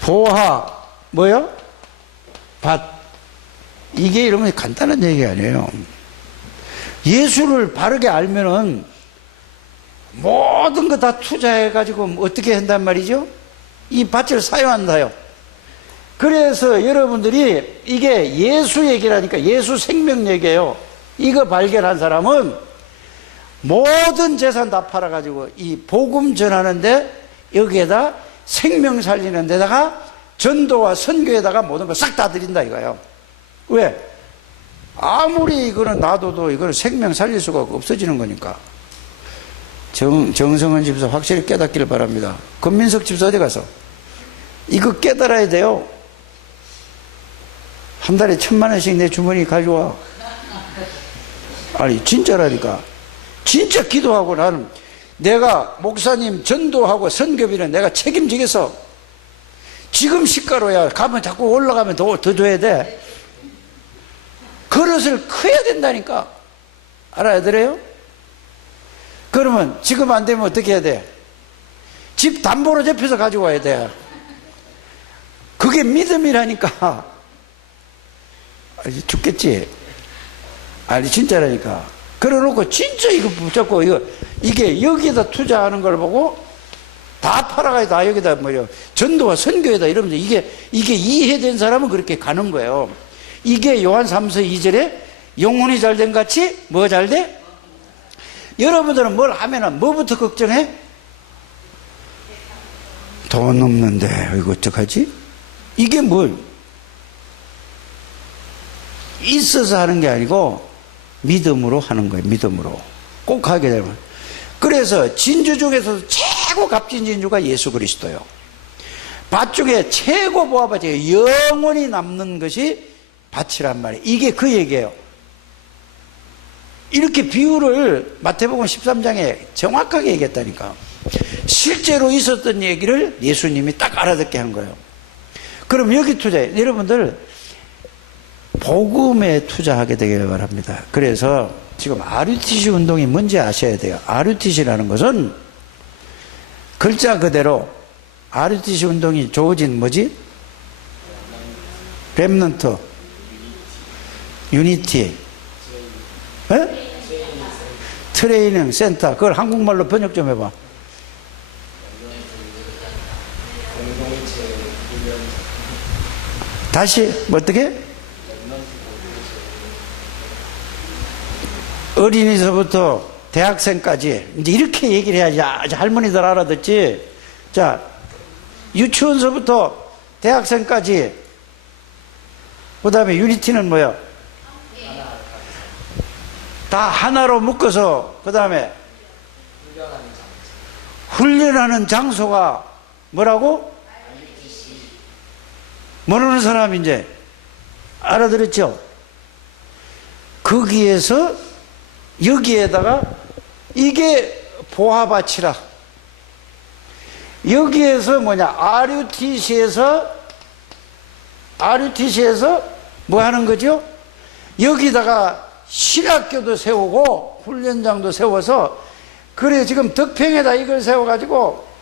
보화 뭐요? 밭. 이게 여러분 간단한 얘기 아니에요. 예수를 바르게 알면은 모든 거 다 투자해가지고 어떻게 한단 말이죠? 이 밭을 사용한다요. 그래서 여러분들이 이게 예수 얘기라니까 예수 생명 얘기예요. 이거 발견한 사람은 모든 재산 다 팔아가지고 이 복음 전하는데 여기에다 생명 살리는 데다가 전도와 선교에다가 모든 걸 싹 다 드린다 이거예요. 왜? 아무리 이거는 놔둬도 이거는 생명 살릴 수가 없어지는 거니까. 정성은 집사 확실히 깨닫기를 바랍니다. 권민석 집사 어디 가서? 이거 깨달아야 돼요. 한 달에 1000,000원씩 내 주머니 가져와. 아니 진짜라니까. 진짜 기도하고 나는 내가 목사님 전도하고 선교비는 내가 책임지겠어. 지금 시가로야 가면 자꾸 올라가면 더 줘야 돼. 그릇을 커야 된다니까. 알아야 돼요? 그러면 지금 안 되면 어떻게 해야 돼? 집 담보로 잡혀서 가지고 와야 돼. 그게 믿음이라니까. 죽겠지. 아니 진짜라니까. 그래놓고 진짜 이거 붙잡고 이게 여기에다 투자하는 걸 보고 다 팔아가지고 다 여기다 뭐요 전도와 선교에다 이러면서 이게 이해된 사람은 그렇게 가는 거예요. 이게 요한 3서 2절에 영혼이 잘된 같이 뭐 잘 돼? 여러분들은 뭘 하면은 뭐부터 걱정해? 돈 없는데 이거 어떡하지? 이게 뭘 있어서 하는 게 아니고 믿음으로 하는 거예요. 믿음으로 꼭 하게 되면. 그래서 진주 중에서도 최고 값진 진주가 예수 그리스도요. 밭 중에 최고 보화밭이 영원히 남는 것이 밭이란 말이에요. 이게 그 얘기예요. 이렇게 비유를 마태복음 13장에 정확하게 얘기했다니까. 실제로 있었던 얘기를 예수님이 딱 알아듣게 한 거예요. 그럼 여기 투자해. 여러분들 복음에 투자하게 되길 바랍니다. 그래서 지금 RUTC 운동이 뭔지 아셔야 돼요. RUTC라는 것은 글자 그대로 RUTC 운동이 주어진 뭐지? 렘넌트, 유니티, 트레이닝 센터. 그걸 한국말로 번역 좀 해봐. 다시 뭐 어떻게? 어린이서부터 대학생까지 이제 이렇게 얘기를 해야지 할머니들 알아듣지. 자, 유치원서부터 대학생까지. 그 다음에 유니티는 뭐야? 다 하나로 묶어서. 그 다음에 훈련하는 장소가 뭐라고? 모르는 사람 이제 알아들었죠? 거기에서 여기에다가 이게 보화밭이라. 여기에서 뭐냐? RUTC에서 뭐 하는 거죠? 여기다가 신학교도 세우고 훈련장도 세워서. 그래 지금 덕평에다 이걸 세워가지고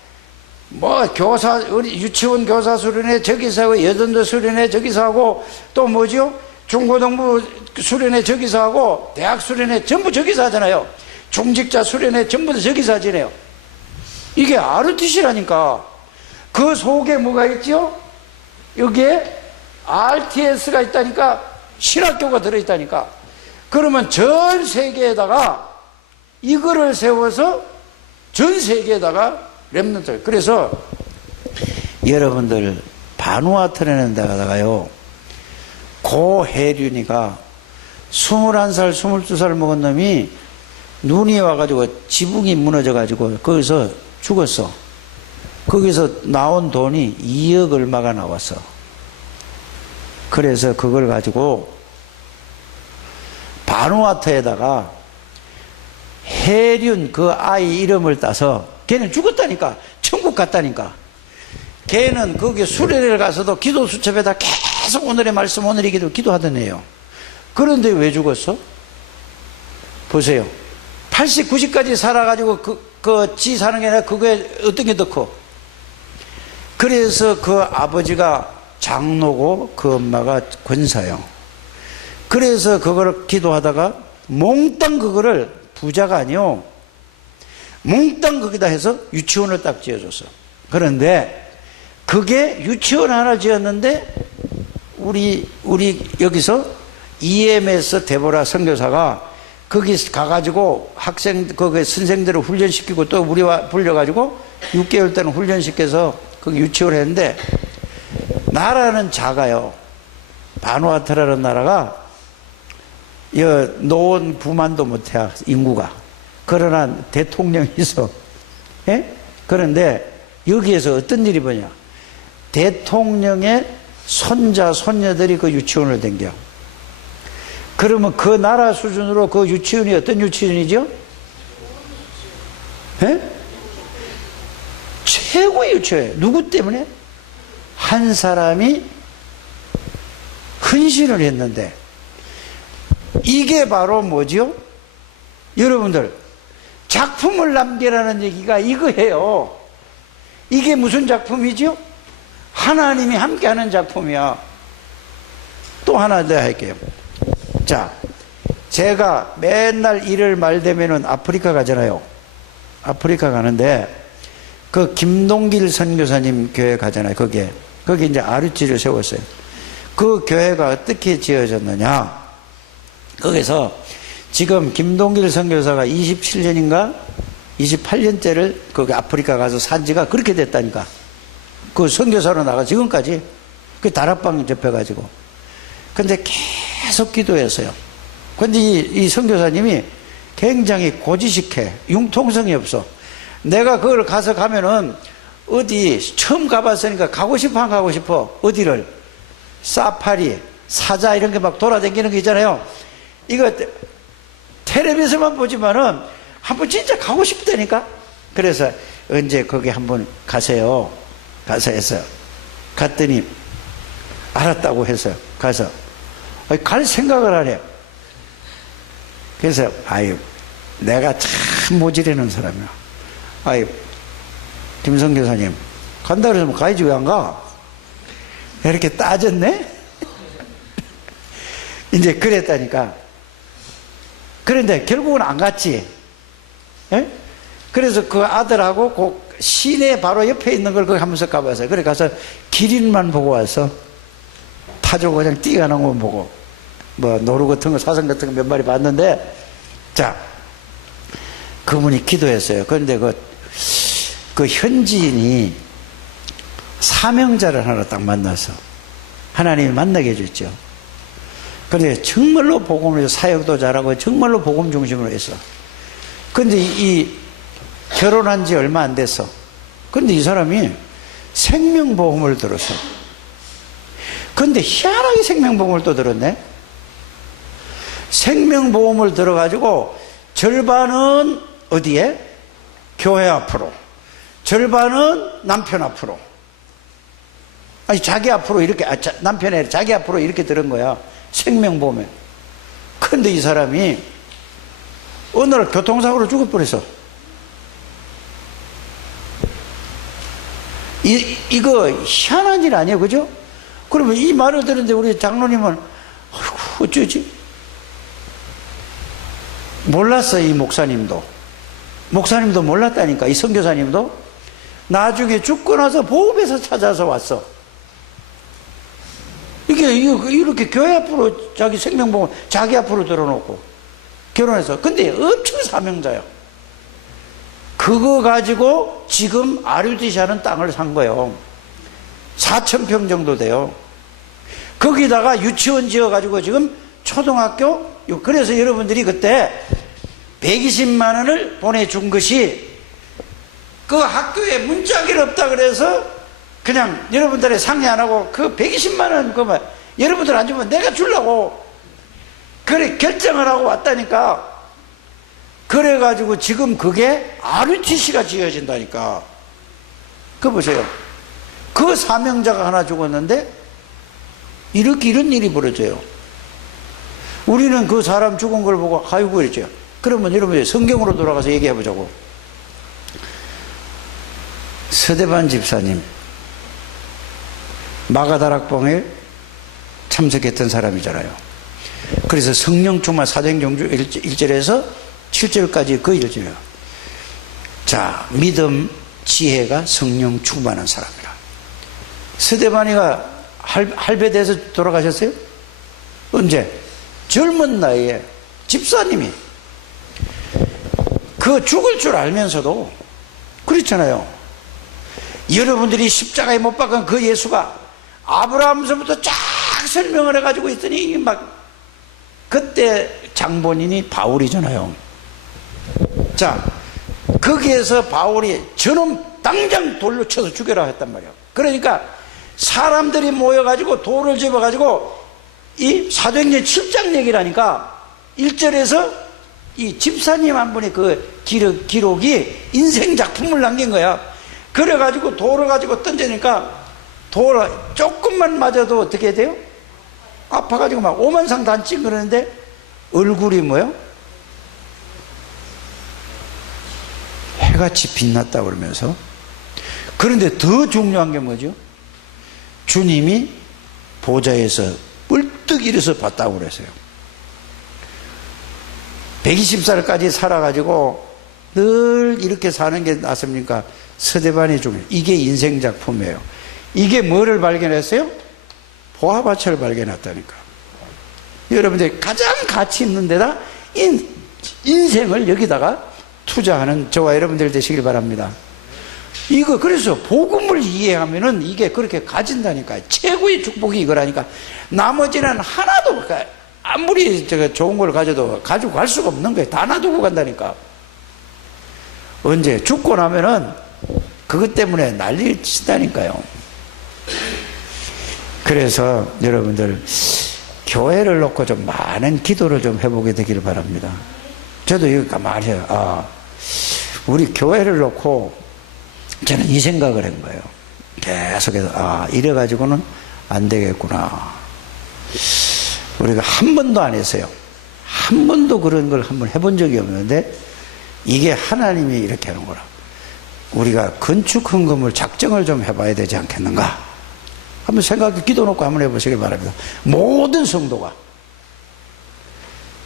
뭐 교사, 유치원 교사 수련회 저기서 하고, 여든도 수련회 저기서 하고, 또 뭐죠? 중고등부 수련회 저기서 하고, 대학 수련회 전부 저기서 하잖아요. 중직자 수련회 전부 다 저기서 하잖아요. 이게 RUTC라니까. 그 속에 뭐가 있죠? 여기에 RTS가 있다니까. 신학교가 들어있다니까. 그러면 전 세계에다가 이거를 세워서 전 세계에다가 렘넌트. 그래서 여러분들 바누아투라는 데가다가요, 고해륜이가 21살 22살 먹은 놈이 눈이 와가지고 지붕이 무너져가지고 거기서 죽었어. 거기서 나온 돈이 2억 얼마가 나왔어. 그래서 그걸 가지고 바누아투에다가 해륜 그 아이 이름을 따서, 걔는 죽었다니까. 천국 갔다니까. 걔는 거기 수련회를 가서도 기도 수첩에다 계속 오늘의 말씀, 오늘의 기도하던 애요. 그런데 왜 죽었어? 보세요. 80, 90까지 살아가지고 지 사는 게 아니라 그거에 어떤 게 더 커? 그래서 그 아버지가 장로고 그 엄마가 권사요. 그래서 그거를 기도하다가 몽땅 그거를, 부자가 아니요, 몽땅 거기다 해서 유치원을 딱 지어줬어. 그런데 그게 유치원 하나 지었는데 우리 여기서 EMS 데보라 선교사가 거기 가가지고 거기 선생들을 훈련시키고 또 우리와 불려가지고 6개월 때는 훈련시켜서 거기 유치원을 했는데, 나라는 작아요. 바누아투라는 나라가 노원 부만도 못해 인구가. 그러나 대통령이 있어. 예? 그런데 여기에서 어떤 일이 뭐냐? 대통령의 손자 손녀들이 그 유치원을 댕겨. 그러면 그 나라 수준으로 그 유치원이 어떤 유치원이죠? 예? 최고의 유치원이에요. 누구 때문에? 한 사람이 헌신을 했는데. 이게 바로 뭐죠? 여러분들, 작품을 남기라는 얘기가 이거예요. 이게 무슨 작품이죠? 하나님이 함께하는 작품이야. 또 하나 더 할게요. 자, 제가 맨날 일요일 말 되면은 아프리카 가잖아요. 아프리카 가는데 그 김동길 선교사님 교회 가잖아요. 거기 이제 RUTC를 세웠어요. 그 교회가 어떻게 지어졌느냐? 거기서 지금 김동길 선교사가 27년인가 28년째를 거기 아프리카 가서 산 지가 그렇게 됐다니까. 그 선교사로 나가 지금까지 그 다락방 접해가지고. 근데 계속 기도했어요. 근데 이 선교사님이 굉장히 고지식해. 융통성이 없어. 내가 그걸 가면은 어디 처음 가봤으니까 가고 싶어 안 가고 싶어? 어디를? 사파리, 사자 이런 게 막 돌아다니는 거 있잖아요. 이거 텔레비에서만 보지만은 한번 진짜 가고 싶다니까. 그래서 언제 거기 한번 가세요. 가서 해서 갔더니 알았다고 해서 가서 갈 생각을 안 해요. 그래서 아유 내가 참 모질이는 사람이야. 아유 김성 교사님 간다 그러면 가야지 왜 안 가? 이렇게 따졌네. 이제 그랬다니까. 그런데 결국은 안 갔지. 에? 그래서 그 아들하고 그 시내 바로 옆에 있는 걸 거기 하면서 가봤어요. 그래 가서 기린만 보고 와서 타조 그냥 뛰어가는 거 보고 뭐 노루 같은 거 사슴 같은 거 몇 마리 봤는데, 자 그분이 기도했어요. 그런데 그 현지인이 사명자를 하나 딱 만나서 하나님이 만나게 해줬죠. 그런데 정말로 복음을 사역도 잘하고 정말로 복음 중심으로 했어. 근데 이 결혼한 지 얼마 안 됐어. 근데 이 사람이 생명보험을 들었어. 근데 희한하게 생명보험을 또 들었네. 생명보험을 들어가지고 절반은 어디에? 교회 앞으로, 절반은 남편 앞으로. 아니 자기 앞으로 이렇게, 남편이 아니라 자기 앞으로 이렇게 들은 거야. 생명보험에. 근데 이 사람이 어느 날 교통사고로 죽을 뻔했어. 이거 희한한 일 아니에요, 그죠? 그러면 이 말을 들었는데 우리 장로님은 아이고 어쩌지? 몰랐어. 이 목사님도 몰랐다니까. 이 선교사님도 나중에 죽고 나서 보험에서 찾아서 왔어. 이렇게 교회 앞으로 자기 생명보험 자기 앞으로 들어놓고 결혼해서. 근데 엄청 사명자야. 그거 가지고 지금 아류디샤는 땅을 산 거예요. 4,000평 정도 돼요. 거기다가 유치원 지어가지고 지금 초등학교, 그래서 여러분들이 그때 120만 원을 보내준 것이 그 학교에 문짝이 없다 그래서 그냥 여러분들의 상의 안 하고 그 120만 원 그만 여러분들 안 주면 내가 주려고 그래 결정을 하고 왔다니까. 그래가지고 지금 그게 RUTC가 지어진다니까. 그거 보세요. 그 사명자가 하나 죽었는데 이런 일이 벌어져요. 우리는 그 사람 죽은 걸 보고 아이고 그랬죠. 그러면 여러분 성경으로 돌아가서 얘기해 보자고. 서대반 집사님 마가다락방에 참석했던 사람이잖아요. 그래서 성령 충만 사도행전 1절에서 7절까지 그 1절이에요. 자, 믿음, 지혜가 성령 충만한 사람이라. 서대반이가 할배돼서 돌아가셨어요? 언제? 젊은 나이에 집사님이 그 죽을 줄 알면서도 그렇잖아요. 여러분들이 십자가에 못 박은 그 예수가 아브라함서부터 쫙 설명을 해가지고 있더니 막 그때 장본인이 바울이잖아요. 자, 거기에서 바울이 저놈 당장 돌로 쳐서 죽여라 했단 말이에요. 그러니까 사람들이 모여가지고 돌을 집어가지고 이 사도행전 7장 얘기라니까 1절에서 이 집사님 한 분의 그 기록이 인생 작품을 남긴 거야. 그래가지고 돌을 가지고 던지니까 돌 조금만 맞아도 어떻게 돼요? 아파가지고 막 오만상 단치 그러는데 얼굴이 뭐요? 해같이 빛났다 그러면서. 그런데 더 중요한 게 뭐죠? 주님이 보좌에서 뿔떡 일어서 봤다고 그랬어요. 120살까지 살아가지고 늘 이렇게 사는 게 낫습니까? 서대반이 좀 이게 인생 작품이에요. 이게 뭐를 발견했어요? 보화밭을 발견했다니까. 여러분들이 가장 가치 있는 데다 인생을 여기다가 투자하는 저와 여러분들 되시길 바랍니다. 그래서 복음을 이해하면은 이게 그렇게 가진다니까. 최고의 축복이 이거라니까. 나머지는 하나도, 아무리 좋은 걸 가져도 가지고 갈 수가 없는 거예요. 다 놔두고 간다니까. 언제? 죽고 나면은 그것 때문에 난리 치다니까요. 그래서 여러분들, 교회를 놓고 좀 많은 기도를 좀 해보게 되기를 바랍니다. 저도 이거 가만히 해요. 우리 교회를 놓고 저는 이 생각을 한 거예요. 계속해서 이래가지고는 안 되겠구나. 우리가 한 번도 안 했어요. 한 번도 그런 걸 한번 해본 적이 없는데 이게 하나님이 이렇게 하는 거라. 우리가 건축 헌금을 작정을 좀 해봐야 되지 않겠는가. 한번 생각해, 기도 놓고 한번 해보시길 바랍니다. 모든 성도가.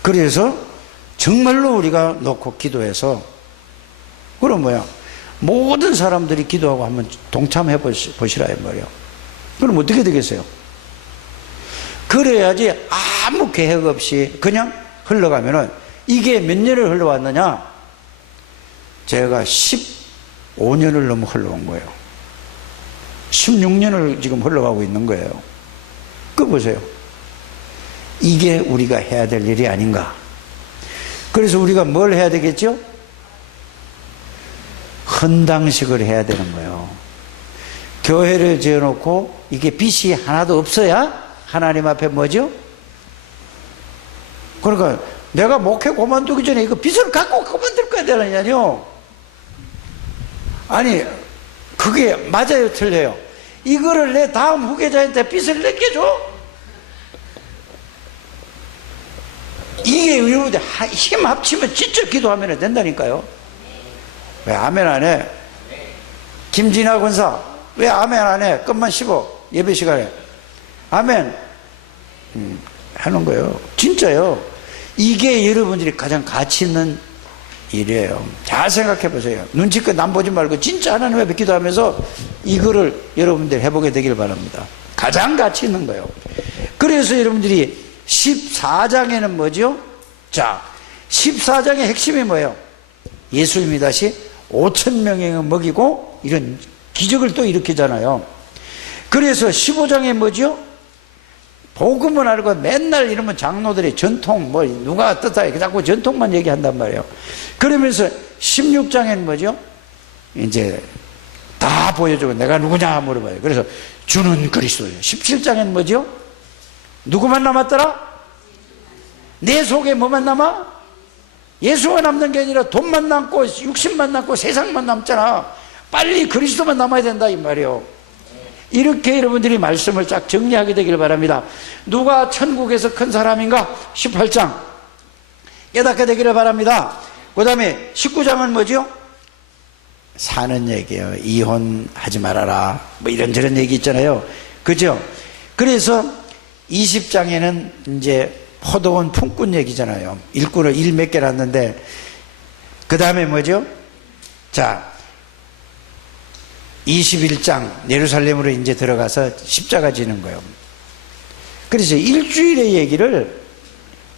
그래서 정말로 우리가 놓고 기도해서, 그럼 모든 사람들이 기도하고 한번 동참해 보시라 이 말이에요. 그럼 어떻게 되겠어요? 그래야지 아무 계획 없이 그냥 흘러가면은, 이게 몇 년을 흘러왔느냐? 제가 15년을 넘어 흘러온 거예요. 16년을 지금 흘러가고 있는 거예요. 그거 보세요. 이게 우리가 해야 될 일이 아닌가. 그래서 우리가 뭘 해야 되겠죠? 헌당식을 해야 되는 거예요. 교회를 지어놓고 이게 빚이 하나도 없어야 하나님 앞에 뭐죠? 그러니까 내가 목회 그만두기 전에 이거 빚을 갖고 그만둘 거야 되느냐요. 아니, 그게 맞아요, 틀려요? 이거를 내 다음 후계자한테 빚을 넘겨줘? 이게 여러분들 힘 합치면 진짜 기도하면 된다니까요. 왜 아멘 안 해? 김진아 권사, 왜 아멘 안 해? 끝만 씹어, 예배 시간에. 아멘. 하는 거예요. 진짜요. 이게 여러분들이 가장 가치 있는 일이에요. 잘 생각해 보세요. 눈치껏 남 보지 말고 진짜 하나님 앞에 기도하면서 이거를 여러분들 해보게 되길 바랍니다. 가장 가치 있는 거예요. 그래서 여러분들이 14장에는 뭐죠? 자, 14장의 핵심이 뭐예요? 예수님이 다시 5,000명을 먹이고 이런 기적을 또 일으키잖아요. 그래서 15장에 뭐죠? 복음을 알고 맨날 이러면 장로들이 전통, 누가 뜻하게 자꾸 전통만 얘기한단 말이에요. 그러면서 16장에는 뭐죠? 이제 다 보여주고 내가 누구냐 물어봐요. 그래서 주는 그리스도예요. 17장에는 뭐죠? 누구만 남았더라? 내 속에 뭐만 남아? 예수가 남는 게 아니라 돈만 남고 육신만 남고 세상만 남잖아. 빨리 그리스도만 남아야 된다 이 말이에요. 이렇게 여러분들이 말씀을 쫙 정리하게 되기를 바랍니다. 누가 천국에서 큰 사람인가? 18장 깨닫게 되기를 바랍니다. 그 다음에 19장은 뭐죠? 사는 얘기예요. 이혼하지 말아라 이런저런 얘기 있잖아요. 그죠? 그래서 20장에는 이제 포도원 품꾼 얘기잖아요. 일꾼을 일 몇 개 났는데, 그 다음에 뭐죠? 자, 21장 예루살렘으로 이제 들어가서 십자가 지는 거예요. 그래서 일주일의 얘기를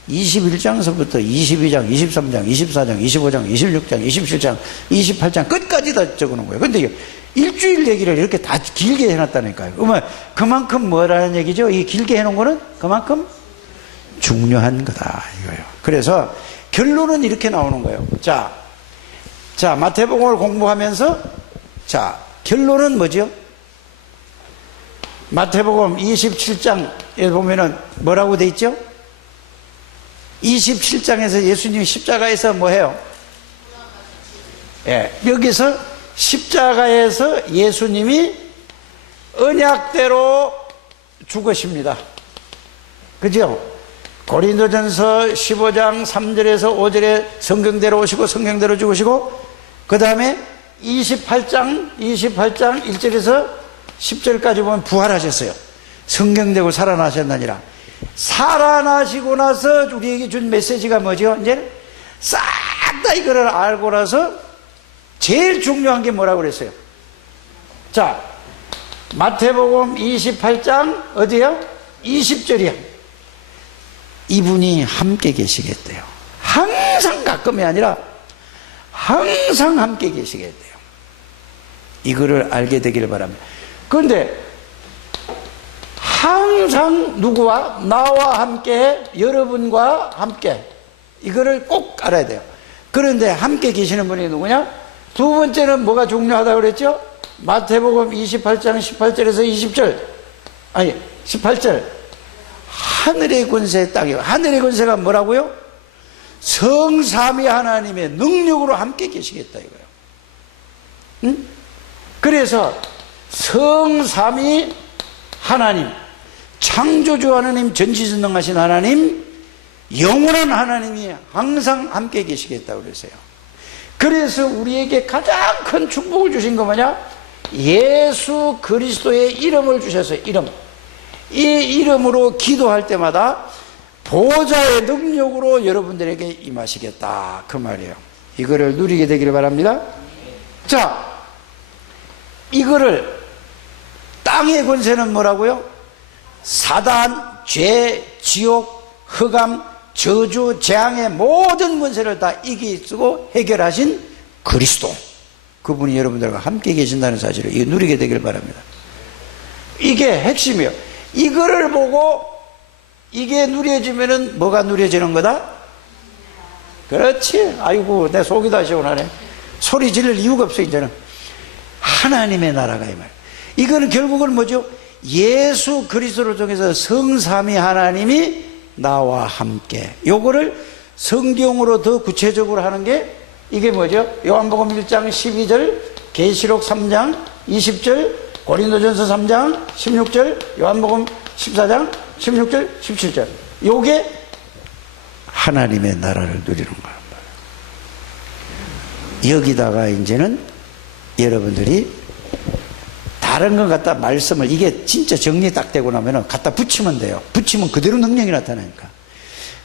21장서부터 22장, 23장, 24장, 25장, 26장, 27장, 28장 끝까지 다 적어놓은 거예요. 근데 일주일 얘기를 이렇게 다 길게 해놨다니까요. 그러면 그만큼 뭐라는 얘기죠? 이 길게 해놓은 거는 그만큼 중요한 거다 이거예요. 그래서 결론은 이렇게 나오는 거예요. 자, 마태복음을 공부하면서 자, 결론은 뭐죠? 마태복음 27장에 보면은 뭐라고 돼 있죠? 27장에서 예수님이 십자가에서 뭐 해요? 예, 여기서 십자가에서 예수님이 언약대로 죽으십니다. 그죠? 고린도전서 15장 3절에서 5절에 성경대로 오시고 성경대로 죽으시고, 그 다음에 28장 1절에서 10절까지 보면 부활하셨어요. 성경되고 살아나셨느니라. 살아나시고 나서 우리에게 준 메시지가 뭐죠? 이제 싹 다 이거를 알고 나서 제일 중요한 게 뭐라고 그랬어요? 자, 마태복음 28장 어디요? 20절이야. 이분이 함께 계시겠대요. 항상 가끔이 아니라 항상 함께 계시겠대요. 이거를 알게 되기를 바랍니다. 그런데 항상 누구와? 나와 함께, 여러분과 함께, 이거를 꼭 알아야 돼요. 그런데 함께 계시는 분이 누구냐? 두 번째는 뭐가 중요하다고 그랬죠? 마태복음 28장 18절에서 20절, 아니 18절, 하늘의 권세 땅에, 하늘의 권세가 뭐라고요? 성삼위 하나님의 능력으로 함께 계시겠다 이거예요. 응? 그래서 성삼위 하나님, 창조주 하나님, 전지전능하신 하나님, 영원한 하나님이 항상 함께 계시겠다고 그랬어요. 그래서 우리에게 가장 큰 축복을 주신 거 뭐냐? 예수 그리스도의 이름을 주셨어요. 이름. 이 이름으로 기도할 때마다 보좌의 능력으로 여러분들에게 임하시겠다 그 말이에요. 이거를 누리게 되기를 바랍니다. 자, 이거를, 땅의 권세는 뭐라고요? 사단, 죄, 지옥, 흑암, 저주, 재앙의 모든 권세를 다 이기시고 해결하신 그리스도, 그분이 여러분들과 함께 계신다는 사실을 이거 누리게 되길 바랍니다. 이게 핵심이에요. 이거를 보고 이게 누려지면은 뭐가 누려지는 거다? 그렇지. 아이고, 내 속이 다 시원하네. 소리 지를 이유가 없어. 이제는 하나님의 나라가 이 말. 이거는 결국은 뭐죠? 예수 그리스도를 통해서 성삼위 하나님이 나와 함께, 요거를 성경으로 더 구체적으로 하는 게 이게 뭐죠? 요한복음 1장 12절, 계시록 3장 20절, 고린도전서 3장 16절, 요한복음 14장 16절 17절, 요게 하나님의 나라를 누리는 거란 말이에요. 여기다가 이제는 여러분들이 다른 것 갖다 말씀을, 이게 진짜 정리 딱 되고 나면은 갖다 붙이면 돼요. 붙이면 그대로 능력이 나타나니까.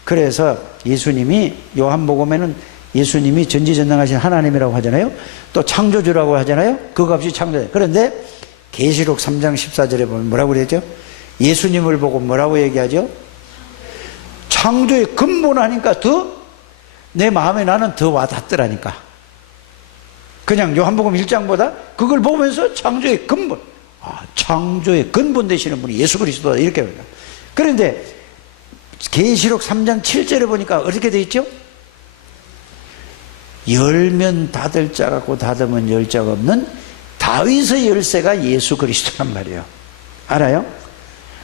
그래서 예수님이, 요한복음에는 예수님이 전지전능하신 하나님이라고 하잖아요. 또 창조주라고 하잖아요. 그거 없이 창조주. 그런데 계시록 3장 14절에 보면 뭐라고 그랬죠? 예수님을 보고 뭐라고 얘기하죠? 창조의 근본 하니까 더 내 마음에 나는 더 와닿더라니까. 그냥 요한복음 1장보다 그걸 보면서 창조의 근본, 창조의 근본 되시는 분이 예수 그리스도다 이렇게 합니다. 그런데 계시록 3장 7절에 보니까 어떻게 돼 있죠? 열면 닫을 자 같고 닫으면 열 자가 없는 다윗의 열쇠가 예수 그리스도란 말이에요. 알아요?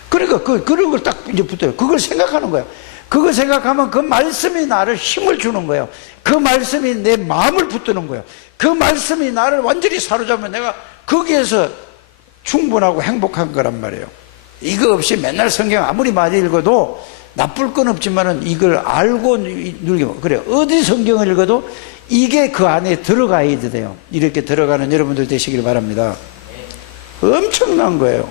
그러니까 그런 걸 딱 이제 붙어요. 그걸 생각하는 거예요. 그거 생각하면 그 말씀이 나를 힘을 주는 거예요. 그 말씀이 내 마음을 붙드는 거예요. 그 말씀이 나를 완전히 사로잡으면 내가 거기에서 충분하고 행복한 거란 말이에요. 이거 없이 맨날 성경 아무리 많이 읽어도 나쁠 건 없지만은 이걸 알고 누리고, 그래요. 어디 성경을 읽어도 이게 그 안에 들어가야 돼요. 이렇게 들어가는 여러분들 되시길 바랍니다. 엄청난 거예요.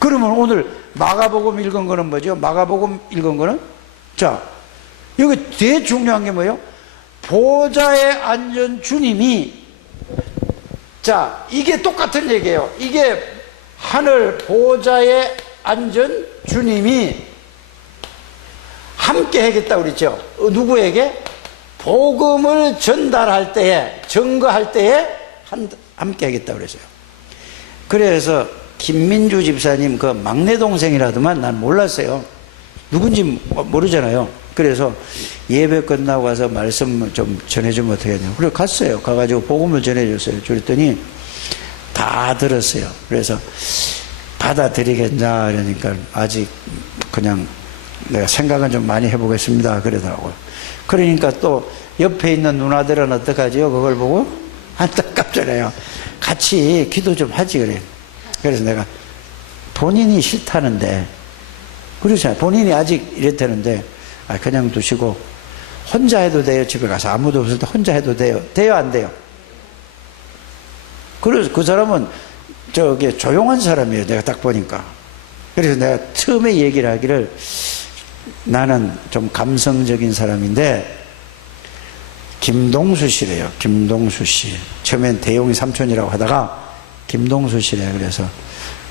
그러면 오늘 마가복음 읽은 거는 뭐죠? 마가복음 읽은 거는, 자, 여기 되게 중요한 게 뭐예요? 보좌에 앉은 주님이, 자, 이게 똑같은 얘기예요. 이게 하늘 보좌에 앉은 주님이 함께 하겠다고 그랬죠. 누구에게? 복음을 전달할 때에, 증거할 때에 함께 하겠다고 그랬어요. 그래서 김민주 집사님 그 막내 동생이라더만 난 몰랐어요. 누군지 모르잖아요. 그래서 예배 끝나고 와서 말씀 좀 전해주면 어떻게 하냐. 그래 갔어요. 가가지고 복음을 전해줬어요. 그랬더니 다 들었어요. 그래서 받아들이겠냐 그러니까 아직 그냥 내가 생각은 좀 많이 해보겠습니다 그러더라고요. 그러니까 또 옆에 있는 누나들은 어떡하지요? 그걸 보고 안타깝잖아요. 같이 기도 좀 하지 그래요. 그래서 내가 본인이 싫다는데, 그렇잖아요. 본인이 아직 이랬다는데 그냥 두시고 혼자 해도 돼요. 집에 가서 아무도 없을 때 혼자 해도 돼요. 돼요 안 돼요? 그래서 그 사람은 저기 조용한 사람이에요. 내가 딱 보니까. 그래서 내가 처음에 얘기를 하기를, 나는 좀 감성적인 사람인데 김동수 씨래요. 김동수 씨. 처음엔 대용이 삼촌이라고 하다가 김동수 씨래요. 그래서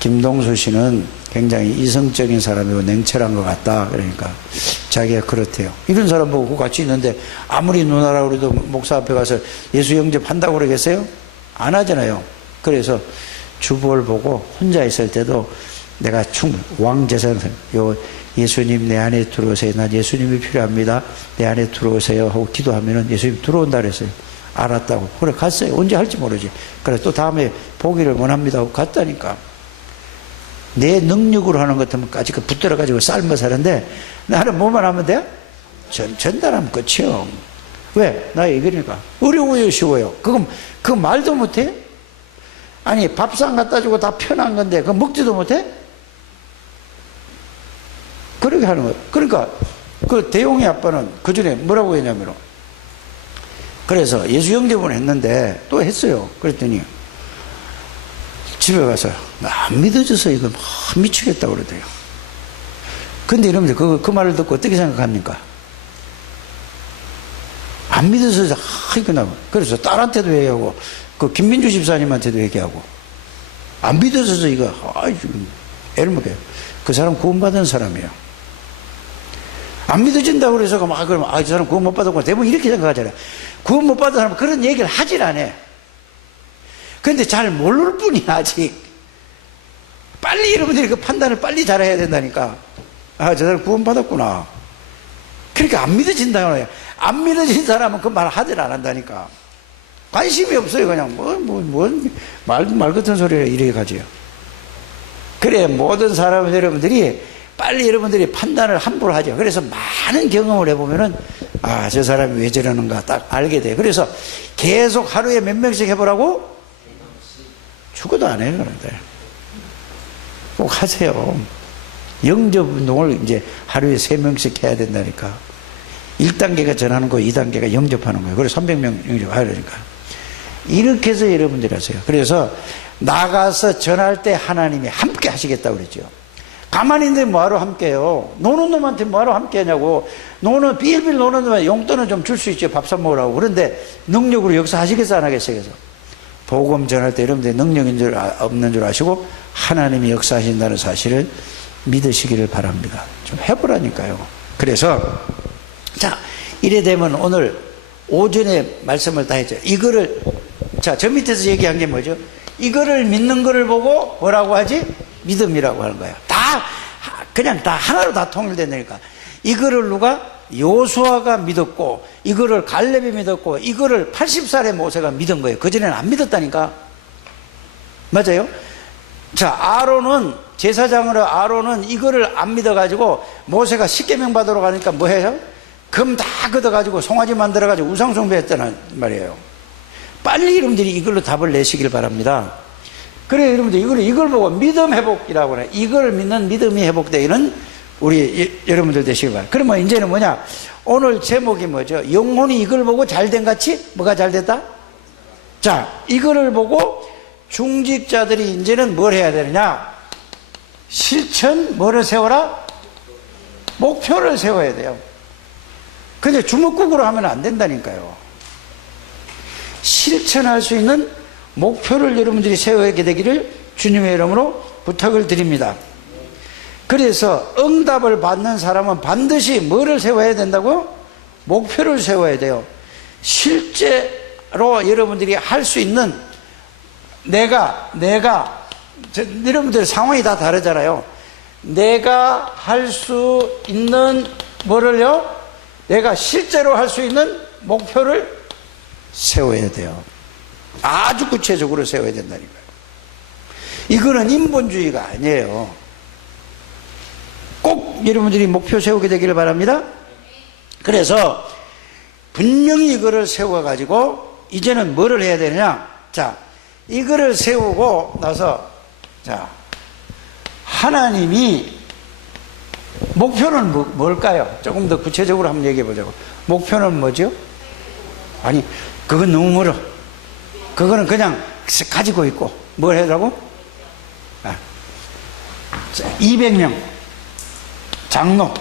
김동수 씨는 굉장히 이성적인 사람이고 냉철한 것 같다. 그러니까 자기가 그렇대요. 이런 사람 보고 같이 있는데 아무리 누나라고 그래도 목사 앞에 가서 예수 영접한다고 그러겠어요? 안 하잖아요. 그래서 주보를 보고 혼자 있을 때도 내가 왕재산, 예수님 내 안에 들어오세요. 난 예수님이 필요합니다. 내 안에 들어오세요 하고 기도하면은 예수님 들어온다 그랬어요. 알았다고. 그래 갔어요. 언제 할지 모르지. 그래 또 다음에 보기를 원합니다 하고 갔다니까. 내 능력으로 하는 것 같으면 그 붙들어 가지고 삶아 사는데 나는 뭐만 하면 돼? 전달하면 끝이요. 왜? 나 얘기니까. 어려워요, 쉬워요? 그 말도 못해? 아니 밥상 갖다 주고 다 편한 건데 그거 먹지도 못해? 그렇게 하는 거예요. 그러니까 그 대용이 아빠는 그 전에 뭐라고 했냐면, 그래서 예수 영접을 했는데 또 했어요. 그랬더니 집에 가서 안 믿어져서 이거 미치겠다고 그러대요. 근데 여러분들 그 말을 듣고 어떻게 생각합니까? 안 믿어서 이거 나. 그래서 딸한테도 얘기하고 그 김민주 집사님한테도 얘기하고 안 믿어서 이거 애를 먹여요. 그 사람 구원받은 사람이에요. 안 믿어진다고 그래서 그러면 이 사람 구원 못 받았구나. 대부분 이렇게 생각하잖아요. 구원 못 받은 사람은 그런 얘기를 하질 않아. 근데 잘 모를 뿐이야, 아직. 빨리 여러분들이 그 판단을 빨리 잘해야 된다니까. 저 사람 구원 받았구나. 그러니까 안 믿어진다고 해요. 안 믿어진 사람은 그 말 하질 안 한다니까. 관심이 없어요. 그냥 말 같은 소리를 이렇게 가지요. 그래 모든 사람 여러분들이 빨리 여러분들이 판단을 함부로 하죠. 그래서 많은 경험을 해보면은 저 사람이 왜 저러는가 딱 알게 돼요. 그래서 계속 하루에 몇 명씩 해보라고? 죽어도 안 해요. 그런데 꼭 하세요. 영접 운동을 이제 하루에 3명씩 해야 된다니까. 1단계가 전하는 거, 2단계가 영접하는 거예요. 그래서 300명 영접해야 되니까. 이렇게 해서 여러분들이 하세요. 그래서 나가서 전할 때 하나님이 함께 하시겠다고 그랬죠. 가만히 있는데 뭐하러 함께해요? 노는 놈한테 뭐하러 함께하냐고. 빌빌 노는 놈한테 용돈은 좀 줄 수 있죠. 밥 사 먹으라고. 그런데 능력으로 역사하시겠어 안 하겠어요? 그래서 복음 전할 때 여러분들 능력인 없는 줄 아시고 하나님이 역사하신다는 사실을 믿으시기를 바랍니다. 좀 해보라니까요. 그래서 자 이래 되면 오늘 오전에 말씀을 다 했죠. 이거를 저 밑에서 얘기한 게 뭐죠? 이거를 믿는 거를 보고 뭐라고 하지? 믿음이라고 하는 거예요. 그냥 다 하나로 다 통일된다니까. 이거를 누가? 요수아가 믿었고, 이거를 갈렙이 믿었고, 이거를 80살의 모세가 믿은 거예요. 그전에는 안 믿었다니까. 맞아요? 자, 제사장으로 아론은 이거를 안 믿어가지고, 모세가 십계명 받으러 가니까 뭐 해요? 금 다 걷어가지고 송아지 만들어가지고 우상숭배했단 말이에요. 빨리 여러분들이 이걸로 답을 내시길 바랍니다. 그래 여러분들 이걸 보고 믿음 회복이라고 해. 이걸 믿는 믿음이 회복되기는 우리 여러분들 되시길 바랍니다. 그러면 이제는 뭐냐? 오늘 제목이 뭐죠? 영혼이 이걸 보고 잘된 같이 뭐가 잘됐다? 자, 이거를 보고 중직자들이 이제는 뭘 해야 되느냐? 실천 뭐를 세워라? 목표를 세워야 돼요. 근데 주먹국으로 하면 안 된다니까요. 실천할 수 있는 목표를 여러분들이 세우게 되기를 주님의 이름으로 부탁을 드립니다. 그래서 응답을 받는 사람은 반드시 뭐를 세워야 된다고요? 목표를 세워야 돼요. 실제로 여러분들이 할 수 있는 여러분들 상황이 다 다르잖아요. 내가 할 수 있는 뭐를요? 내가 실제로 할 수 있는 목표를 세워야 돼요. 아주 구체적으로 세워야 된다니까요. 이거는 인본주의가 아니에요. 꼭 여러분들이 목표 세우게 되기를 바랍니다. 그래서 분명히 이거를 세워가지고 이제는 뭐를 해야 되느냐? 자, 이거를 세우고 나서 자, 하나님이 목표는 뭘까요? 조금 더 구체적으로 한번 얘기해 보자고. 목표는 뭐죠? 아니, 그건 너무 멀어. 그거는 그냥 가지고 있고 뭘 해라고? 200명 장로.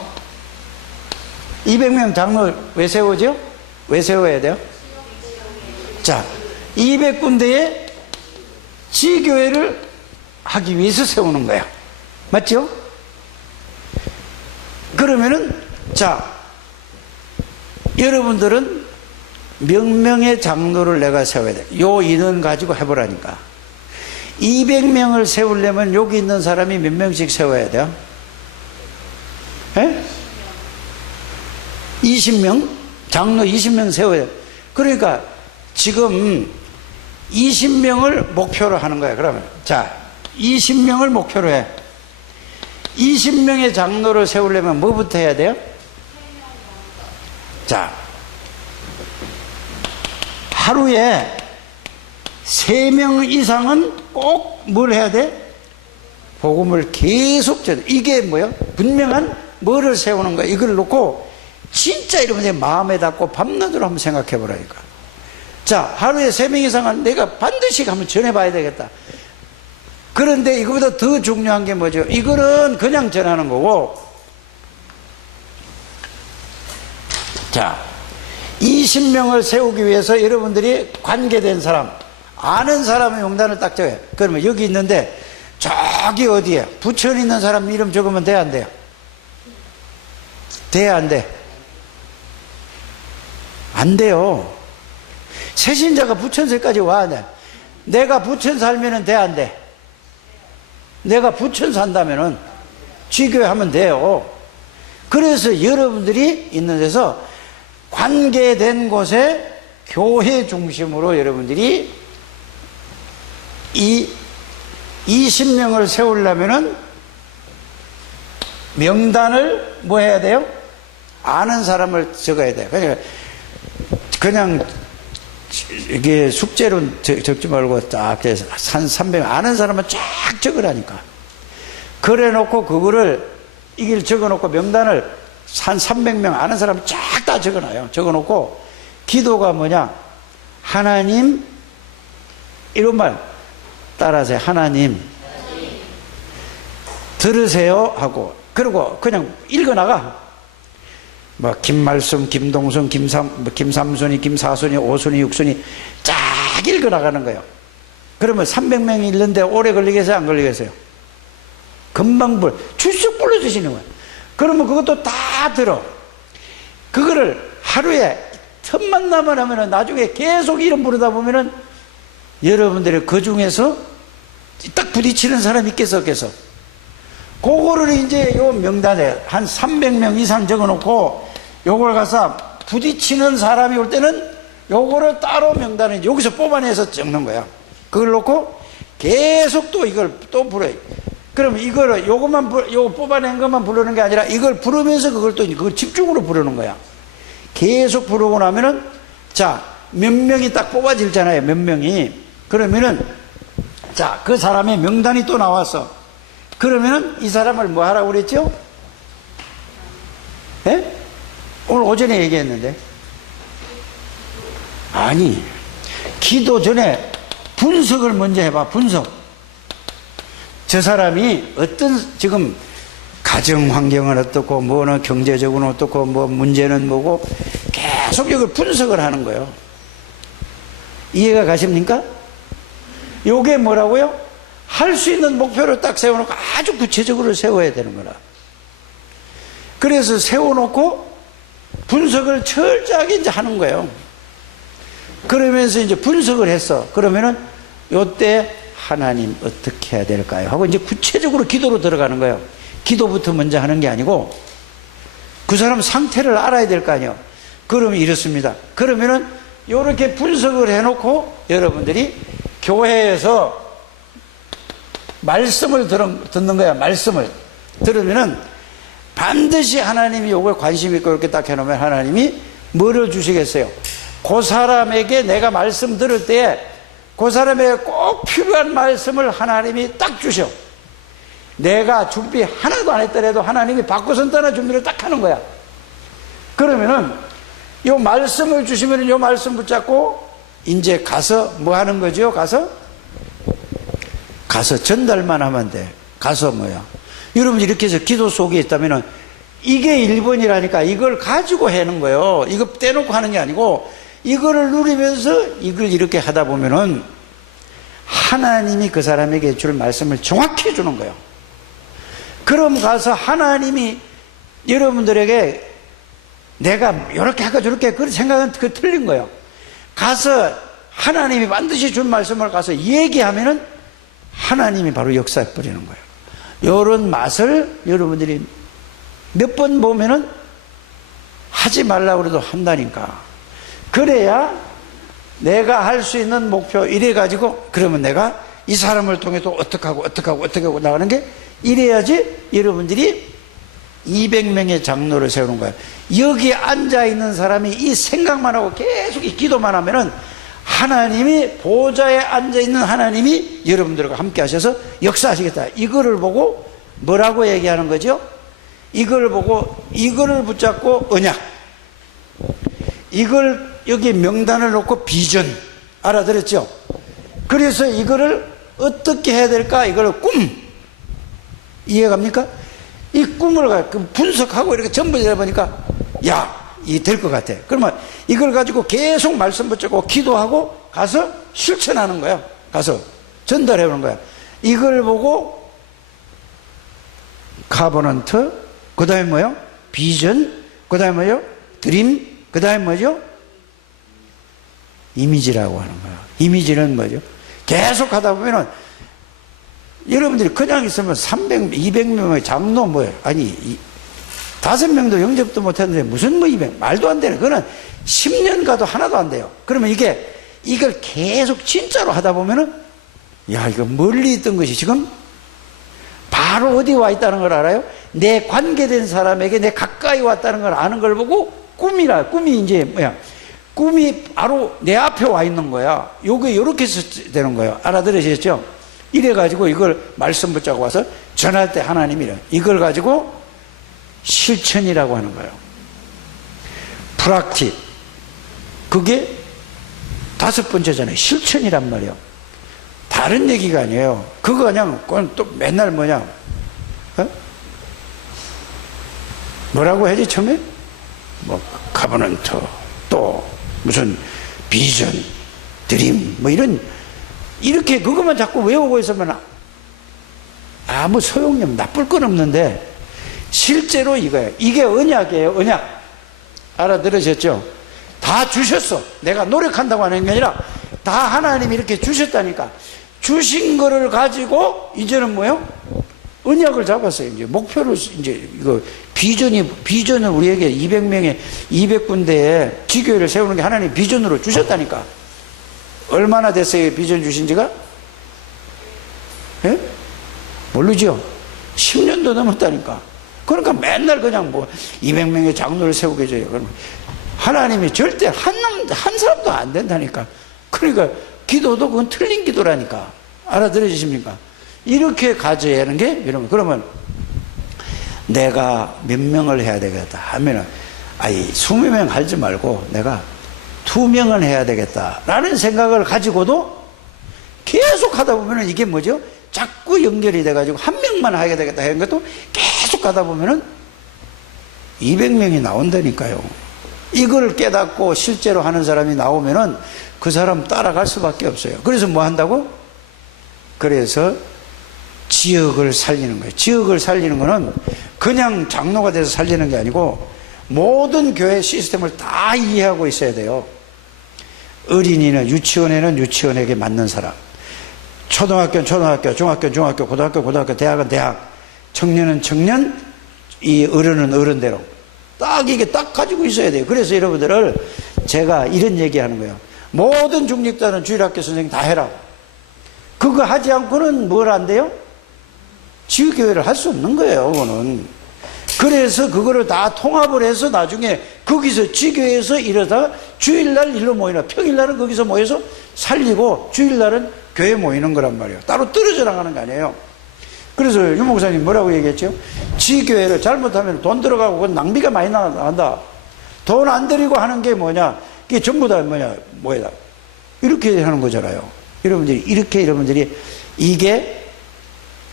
200명 장로를 왜 세우죠? 왜 세워야 돼요? 자, 200군데의 지교회를 하기 위해서 세우는 거야. 맞죠? 그러면은 자, 여러분들은 몇 명의 장로를 내가 세워야 돼. 요 인원 가지고 해보라니까. 200명을 세우려면 여기 있는 사람이 몇 명씩 세워야 돼요? 예? 20명? 장로 20명 세워야 돼요. 그러니까 지금 20명을 목표로 하는 거예요. 그러면 자, 20명을 목표로 해. 20명의 장로를 세우려면 뭐부터 해야 돼요? 자, 하루에 3명 이상은 꼭 뭘 해야 돼? 복음을 계속 전해. 이게 뭐요? 분명한 뭐를 세우는 거야. 이걸 놓고 진짜 이러면 마음에 닿고 밤낮으로 한번 생각해 보라니까. 자, 하루에 3명 이상은 내가 반드시 한번 전해봐야 되겠다. 그런데 이거보다 더 중요한 게 뭐죠? 이거는 그냥 전하는 거고, 자, 20명을 세우기 위해서 여러분들이 관계된 사람, 아는 사람의 명단을 딱 적어요. 그러면 여기 있는데 저기 어디에 부천 있는 사람 이름 적으면 돼, 안 돼요? 돼, 안 돼? 안 돼요. 새신자가 부천세까지 와야 돼. 내가 부천 살면은 돼, 안 돼? 내가 부천 산다면은 지교회 하면 돼요. 그래서 여러분들이 있는 데서 관계된 곳에 교회 중심으로 여러분들이 이 20명을 세우려면은 명단을 뭐 해야 돼요? 아는 사람을 적어야 돼요. 그냥 이게 숙제로 적지 말고 딱 한 300명 아는 사람은 쫙 적으라니까. 그래 놓고 그거를 이길 적어 놓고 명단을 한 300명 아는 사람 쫙 다 적어 놔요. 적어 놓고 기도가 뭐냐? 하나님, 이런 말 따라하세요. 하나님 들으세요 하고, 그리고 그냥 읽어 나가. 뭐 김말순, 김동순, 김삼순이, 김사순이, 오순이, 육순이 쫙 읽어 나가는 거예요. 그러면 300명이 읽는데 오래 걸리겠어요, 안 걸리겠어요? 금방 출석 불러주시는 거예요. 그러면 그것도 다 들어. 그거를 하루에 틈만 나면 하면은 나중에 계속 이름 부르다 보면은 여러분들이 그 중에서 딱 부딪히는 사람이 있겠어, 없겠어? 그거를 이제 요 명단에 한 300명 이상 적어 놓고 요걸 가서 부딪히는 사람이 올 때는 요거를 따로 명단에 여기서 뽑아내서 적는 거야. 그걸 놓고 계속 또 이걸 또 불러요. 그럼 이거를 요거 뽑아낸 것만 부르는 게 아니라 이걸 부르면서 그걸 또 그걸 집중으로 부르는 거야. 계속 부르고 나면은 자, 몇 명이 딱 뽑아질잖아요. 몇 명이. 그러면은 자, 그 사람의 명단이 또 나왔어. 그러면은 이 사람을 뭐 하라고 그랬죠? 예? 오늘 오전에 얘기했는데. 아니, 기도 전에 분석을 먼저 해봐. 분석. 저 사람이 어떤 지금 가정 환경은 어떻고 뭐는 경제적으로는 어떻고 뭐 문제는 뭐고 계속 이걸 분석을 하는 거예요. 이해가 가십니까? 요게 뭐라고요? 할 수 있는 목표를 딱 세워놓고 아주 구체적으로 세워야 되는 거라. 그래서 세워놓고 분석을 철저하게 이제 하는 거예요. 그러면서 이제 분석을 했어. 그러면은 요때 하나님 어떻게 해야 될까요? 하고 이제 구체적으로 기도로 들어가는 거예요. 기도부터 먼저 하는 게 아니고 그 사람 상태를 알아야 될 거 아니에요. 그러면 이렇습니다. 그러면은 요렇게 분석을 해놓고 여러분들이 교회에서 말씀을 듣는 거야. 말씀을 들으면은 반드시 하나님이 요거에 관심 있고 이렇게 딱 해놓으면 하나님이 뭐를 주시겠어요? 그 사람에게 내가 말씀 들을 때에 그 사람에게 꼭 필요한 말씀을 하나님이 딱 주셔. 내가 준비 하나도 안 했더라도 하나님이 바꿔선 떠나 준비를 딱 하는 거야. 그러면은 요 말씀을 주시면 요 말씀 붙잡고 이제 가서 뭐 하는 거죠? 가서 전달만 하면 돼. 가서 뭐야? 여러분 이렇게 해서 기도 속에 있다면은 이게 1번이라니까 이걸 가지고 하는 거예요. 이거 떼놓고 하는 게 아니고 이거를 누리면서 이걸 이렇게 하다 보면은 하나님이 그 사람에게 줄 말씀을 정확히 주는 거예요. 그럼 가서 하나님이 여러분들에게 내가 이렇게 할까 저렇게 그 생각은 그 틀린 거예요. 가서 하나님이 반드시 준 말씀을 가서 얘기하면은 하나님이 바로 역사해 버리는 거예요. 이런 맛을 여러분들이 몇 번 보면은 하지 말라고 그래도 한다니까. 그래야 내가 할 수 있는 목표 이래 가지고 그러면 내가 이 사람을 통해 또 어떻게 하고 나가는 게 이래야지 여러분들이 200명의 장로를 세우는 거예요. 여기 앉아있는 사람이 이 생각만 하고 계속 이 기도만 하면은 하나님이 보좌에 앉아있는 하나님이 여러분들과 함께 하셔서 역사하시겠다. 이거를 보고 뭐라고 얘기하는 거죠? 이걸 보고 이거를 붙잡고 언약, 이걸 여기 명단을 놓고 비전, 알아들었죠? 그래서 이거를 어떻게 해야 될까? 이걸 꿈, 이해갑니까? 이 꿈을 분석하고 이렇게 전부 해보니까 야, 이 될 것 같아. 그러면 이걸 가지고 계속 말씀 붙잡고 기도하고 가서 실천하는 거야. 가서 전달해 보는 거야. 이걸 보고 카버넌트, 그 다음에 뭐요? 비전, 그 다음에 뭐요? 드림, 그 다음에 뭐죠? 이미지라고 하는 거야. 이미지는 뭐죠? 계속 하다 보면은 여러분들이 그냥 있으면 300, 200명의 장로 뭐예요? 아니, 5명도 영접도 못했는데 무슨 뭐 200, 말도 안 되는, 그거는 10년 가도 하나도 안 돼요. 그러면 이걸 계속 진짜로 하다 보면은, 야, 이거 멀리 있던 것이 지금 바로 어디 와 있다는 걸 알아요? 내 관계된 사람에게 내 가까이 왔다는 걸 아는 걸 보고 꿈이 이제 뭐야? 꿈이 바로 내 앞에 와 있는 거야. 요게 요렇게 되는 거예요. 알아들으셨죠? 이래가지고 이걸 말씀 붙잡고 와서 전할 때 하나님이 이걸 가지고 실천이라고 하는 거예요. 프락틱. 그게 5번째잖아요. 실천이란 말이에요. 다른 얘기가 아니에요. 그거 그냥 또 맨날 뭐냐? 어? 뭐라고 해야지 처음에? 뭐 카버넌트, 또 무슨 비전, 드림, 뭐 이렇게 그것만 자꾸 외우고 있으면 아무 소용이 없는, 나쁠 건 없는데 실제로 이거예요. 이게 언약이에요. 언약. 알아들으셨죠? 다 주셨어. 내가 노력한다고 하는 게 아니라 다 하나님이 이렇게 주셨다니까. 주신 거를 가지고 이제는 뭐예요? 언약을 잡았어요. 이제 목표를 이제 이거 비전을 우리에게 200군데에 지교회를 세우는 게 하나님 비전으로 주셨다니까. 얼마나 됐어요? 비전 주신 지가? 예? 모르죠? 10년도 넘었다니까. 그러니까 맨날 그냥 뭐 200명의 장로를 세우게 해줘요. 그러면 하나님이 절대 한 사람도 안 된다니까. 그러니까 기도도 그건 틀린 기도라니까. 알아들으십니까? 이렇게 가져야 하는 게, 여러분, 그러면 내가 몇 명을 해야 되겠다 하면은, 20명 하지 말고 내가 2명은 해야 되겠다라는 생각을 가지고도 계속 하다 보면은 이게 뭐죠? 자꾸 연결이 돼가지고 1명만 하게 되겠다 하는 것도 계속 가다 보면은 200명이 나온다니까요. 이걸 깨닫고 실제로 하는 사람이 나오면은 그 사람 따라갈 수밖에 없어요. 그래서 뭐 한다고? 그래서 지역을 살리는 거예요. 지역을 살리는 거는 그냥 장로가 돼서 살리는 게 아니고 모든 교회 시스템을 다 이해하고 있어야 돼요. 어린이는 유치원에는 유치원에게 맞는 사람, 초등학교는 초등학교, 중학교는 중학교, 고등학교, 고등학교, 대학은 대학, 청년은 청년, 이 어른은 어른대로 딱 이게 딱 가지고 있어야 돼요. 그래서 여러분들을 제가 이런 얘기하는 거예요. 모든 중립자는 주일학교 선생님 다 해라. 그거 하지 않고는 뭘 안 돼요? 지휘교회를 할 수 없는 거예요, 그거는. 그래서 그거를 다 통합을 해서 나중에 거기서 지교회에서 이러다가 주일날 일로 모이나, 평일날은 거기서 모여서 살리고 주일날은 교회 모이는 거란 말이에요. 따로 떨어져 나가는 거 아니에요. 그래서 유 목사님 뭐라고 얘기했죠? 지교회를 잘못하면 돈 들어가고 그건 낭비가 많이 나간다. 돈 안 들이고 하는 게 뭐냐? 그게 전부 다 뭐야? 이렇게 하는 거잖아요. 여러분들이 여러분들이 이게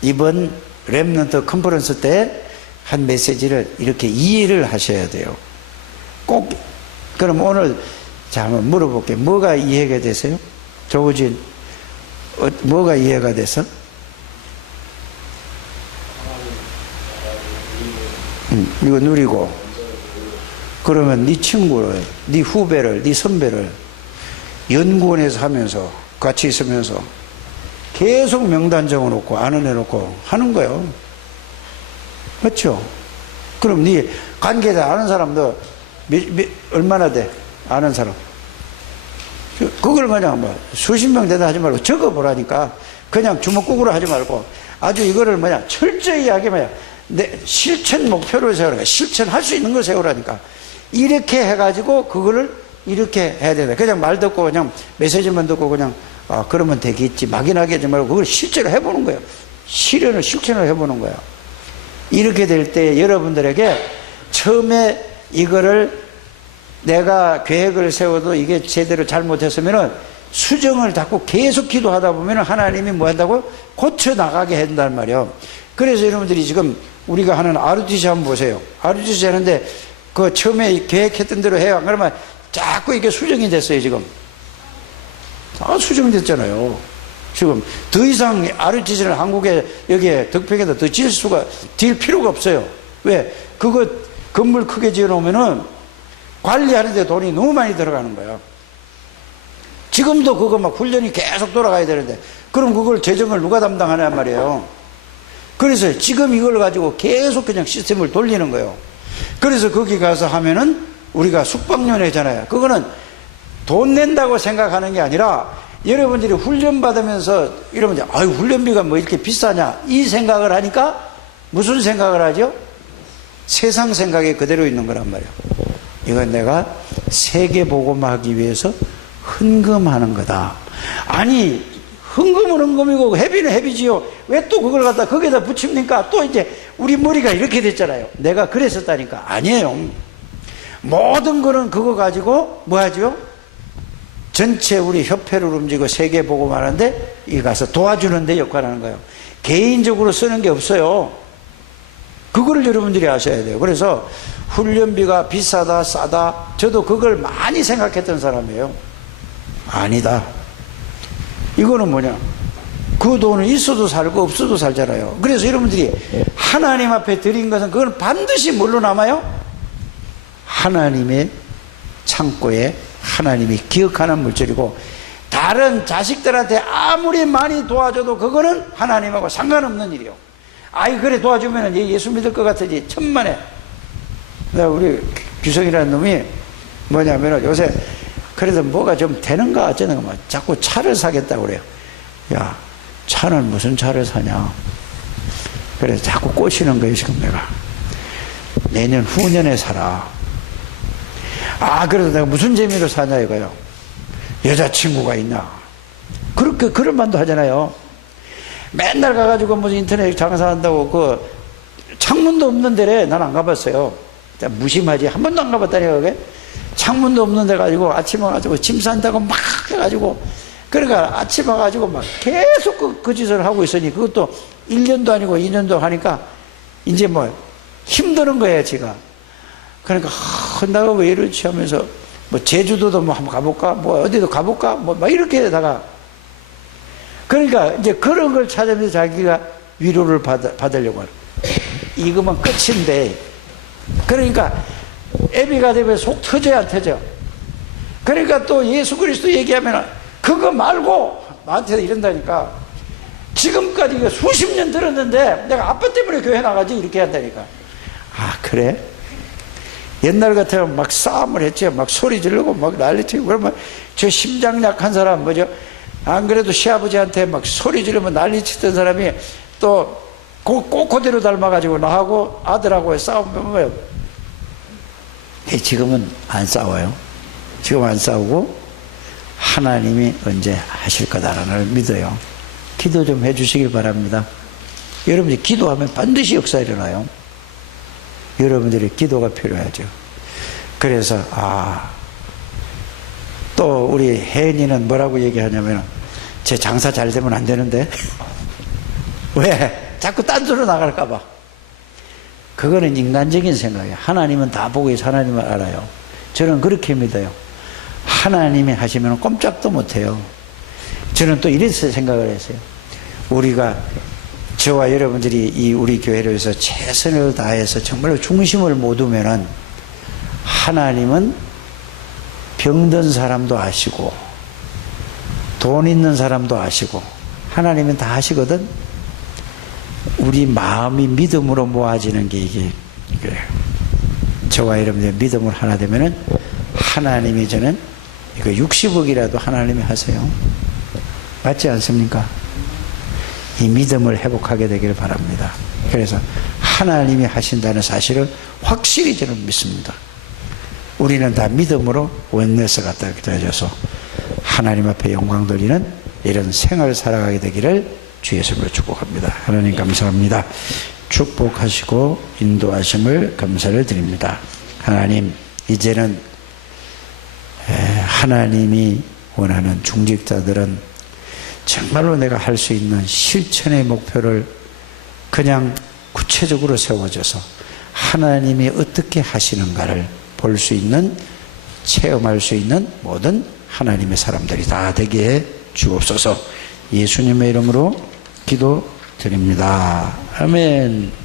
이번 렘넌트 컨퍼런스 때 한 메시지를 이렇게 이해를 하셔야 돼요. 꼭. 그럼 오늘 자 한번 물어볼게요. 뭐가 이해가 되세요? 조우진, 뭐가 이해가 돼서? 이거 누리고. 그러면 네 친구를, 네 후배를, 네 선배를 연구원에서 하면서 같이 있으면서 계속 명단 적어놓고 안 해놓고 하는 거예요. 맞죠? 그럼 네 관계자 아는 사람도 얼마나 돼? 아는 사람. 그걸 그냥 뭐 수십 명 되다 하지 말고 적어보라니까. 그냥 주먹구구로 하지 말고 아주 이거를 철저히 하게 내 실천 목표를 세우라니까. 실천할 수 있는 걸 세우라니까. 이렇게 해가지고 그거를 이렇게 해야 된다. 그냥 말 듣고 그냥 메시지만 듣고 그냥 그러면 되겠지 막연하게 하지 말고 그걸 실제로 해보는 거예요. 실천을 해보는 거예요. 이렇게 될 때 여러분들에게 처음에 이거를 내가 계획을 세워도 이게 제대로 잘못했으면은 수정을 자꾸 계속 기도하다 보면은 하나님이 뭐 한다고? 고쳐나가게 한단 말이에요. 그래서 여러분들이 지금 우리가 하는 RUTC 한번 보세요. RUTC 하는데 그 처음에 계획했던 대로 해요. 그러면 자꾸 이게 수정이 됐어요, 지금. 다 수정됐잖아요. 지금 더 이상 RUTC를 한국에 여기에 덕평에다 더 질 필요가 없어요. 왜? 그거 건물 크게 지어 놓으면은 관리하는데 돈이 너무 많이 들어가는 거예요. 지금도 그거 막 훈련이 계속 돌아가야 되는데 그럼 그걸 재정을 누가 담당하냔 말이에요. 그래서 지금 이걸 가지고 계속 그냥 시스템을 돌리는 거예요. 그래서 거기 가서 하면은 우리가 숙박연회잖아요. 그거는 돈 낸다고 생각하는 게 아니라 여러분들이 훈련 받으면서 이러면 아유 훈련비가 뭐 이렇게 비싸냐 이 생각을 하니까 무슨 생각을 하죠? 세상 생각이 그대로 있는 거란 말이에요. 이건 내가 세계 복음하기 위해서 헌금하는 거다. 아니 헌금은 헌금이고 회비는 회비지요. 왜 또 그걸 갖다 거기다 붙입니까? 또 이제 우리 머리가 이렇게 됐잖아요. 내가 그랬었다니까. 아니에요. 모든 거는 그거 가지고 뭐 하죠? 전체 우리 협회를 움직이고 세계 복음하는데 이 가서 도와주는 데 역할하는 거예요. 개인적으로 쓰는 게 없어요. 그거를 여러분들이 아셔야 돼요. 그래서 훈련비가 비싸다 싸다 저도 그걸 많이 생각했던 사람이에요. 아니다. 이거는 뭐냐? 그 돈은 있어도 살고 없어도 살잖아요. 그래서 여러분들이 하나님 앞에 드린 것은 그건 반드시 뭘로 남아요? 하나님의 창고에 하나님이 기억하는 물질이고 다른 자식들한테 아무리 많이 도와줘도 그거는 하나님하고 상관없는 일이요. 아이 그래 도와주면 예수 믿을 것 같으지 천만에. 우리 규성이라는 놈이 뭐냐면 요새 그래도 뭐가 좀 되는가 어쩌는가 막 자꾸 차를 사겠다고 그래요. 야 차는 무슨 차를 사냐. 그래서 자꾸 꼬시는 거예요. 지금 내가 내년 후년에 사라. 그래도 내가 무슨 재미로 사냐 이거요. 여자친구가 있나. 그렇게 그런 말도 하잖아요. 맨날 가가지고 무슨 인터넷 장사한다고 그 창문도 없는 데래 난 안 가봤어요. 무심하지. 한 번도 안 가봤다니까 그게. 창문도 없는 데 가지고 아침 와가지고 짐 싼다고 막 해가지고 그러니까 아침 와가지고 막 계속 그 짓을 하고 있으니 그것도 1년도 아니고 2년도 하니까 이제 뭐 힘드는 거예요 지가. 그러니까 나가 왜 이러지 하면서 뭐 제주도도 뭐 한번 가볼까 뭐 어디도 가볼까 뭐 막 이렇게 하다가 그러니까 이제 그런 걸 찾으면서 자기가 위로를 받으려고 하는 이거만 끝인데 그러니까 애비가 되면 속 터져야 안 터져. 그러니까 또 예수 그리스도 얘기하면 그거 말고 나한테 이런다니까. 지금까지 이거 수십 년 들었는데 내가 아빠 때문에 교회 나가지 이렇게 한다니까. 그래? 옛날 같으면 막 싸움을 했지. 막 소리 지르고 막 난리치고 그러면 저 심장 약한 사람 뭐죠? 안 그래도 시아버지한테 막 소리 지르면 난리치던 사람이 또 꼭 그대로 닮아가지고 나하고 아들하고 싸우면 뭐예요? 지금은 안 싸워요. 지금 안 싸우고 하나님이 언제 하실 거다라는 걸 믿어요. 기도 좀 해주시길 바랍니다. 여러분이 기도하면 반드시 역사 일어나요. 여러분들의 기도가 필요하죠. 그래서 또 우리 혜인이는 뭐라고 얘기하냐면 제 장사 잘 되면 안 되는데 왜? 자꾸 딴 데로 나갈까 봐. 그거는 인간적인 생각이에요. 하나님은 다 보고 있어. 하나님은 알아요. 저는 그렇게 믿어요. 하나님이 하시면 꼼짝도 못해요. 저는 또 이래서 생각을 했어요. 우리가 저와 여러분들이 이 우리 교회를 위해서 최선을 다해서 정말로 중심을 못 두면은 하나님은 병든 사람도 아시고 돈 있는 사람도 아시고 하나님은 다 하시거든. 우리 마음이 믿음으로 모아지는 게 이게 그래요. 저와 여러분들 믿음으로 하나 되면은 하나님이 저는 이거 60억이라도 하나님이 하세요. 맞지 않습니까? 이 믿음을 회복하게 되기를 바랍니다. 그래서 하나님이 하신다는 사실을 확실히 저는 믿습니다. 우리는 다 믿음으로 원내스가 되어져서 하나님 앞에 영광 돌리는 이런 생활을 살아가게 되기를 주 예수님으로 축복합니다. 하나님 감사합니다. 축복하시고 인도하심을 감사를 드립니다. 하나님, 이제는 하나님이 원하는 중직자들은 정말로 내가 할 수 있는 실천의 목표를 그냥 구체적으로 세워져서 하나님이 어떻게 하시는가를 볼 수 있는, 체험할 수 있는 모든 하나님의 사람들이 다 되게 해 주옵소서. 예수님의 이름으로 기도드립니다. 아멘.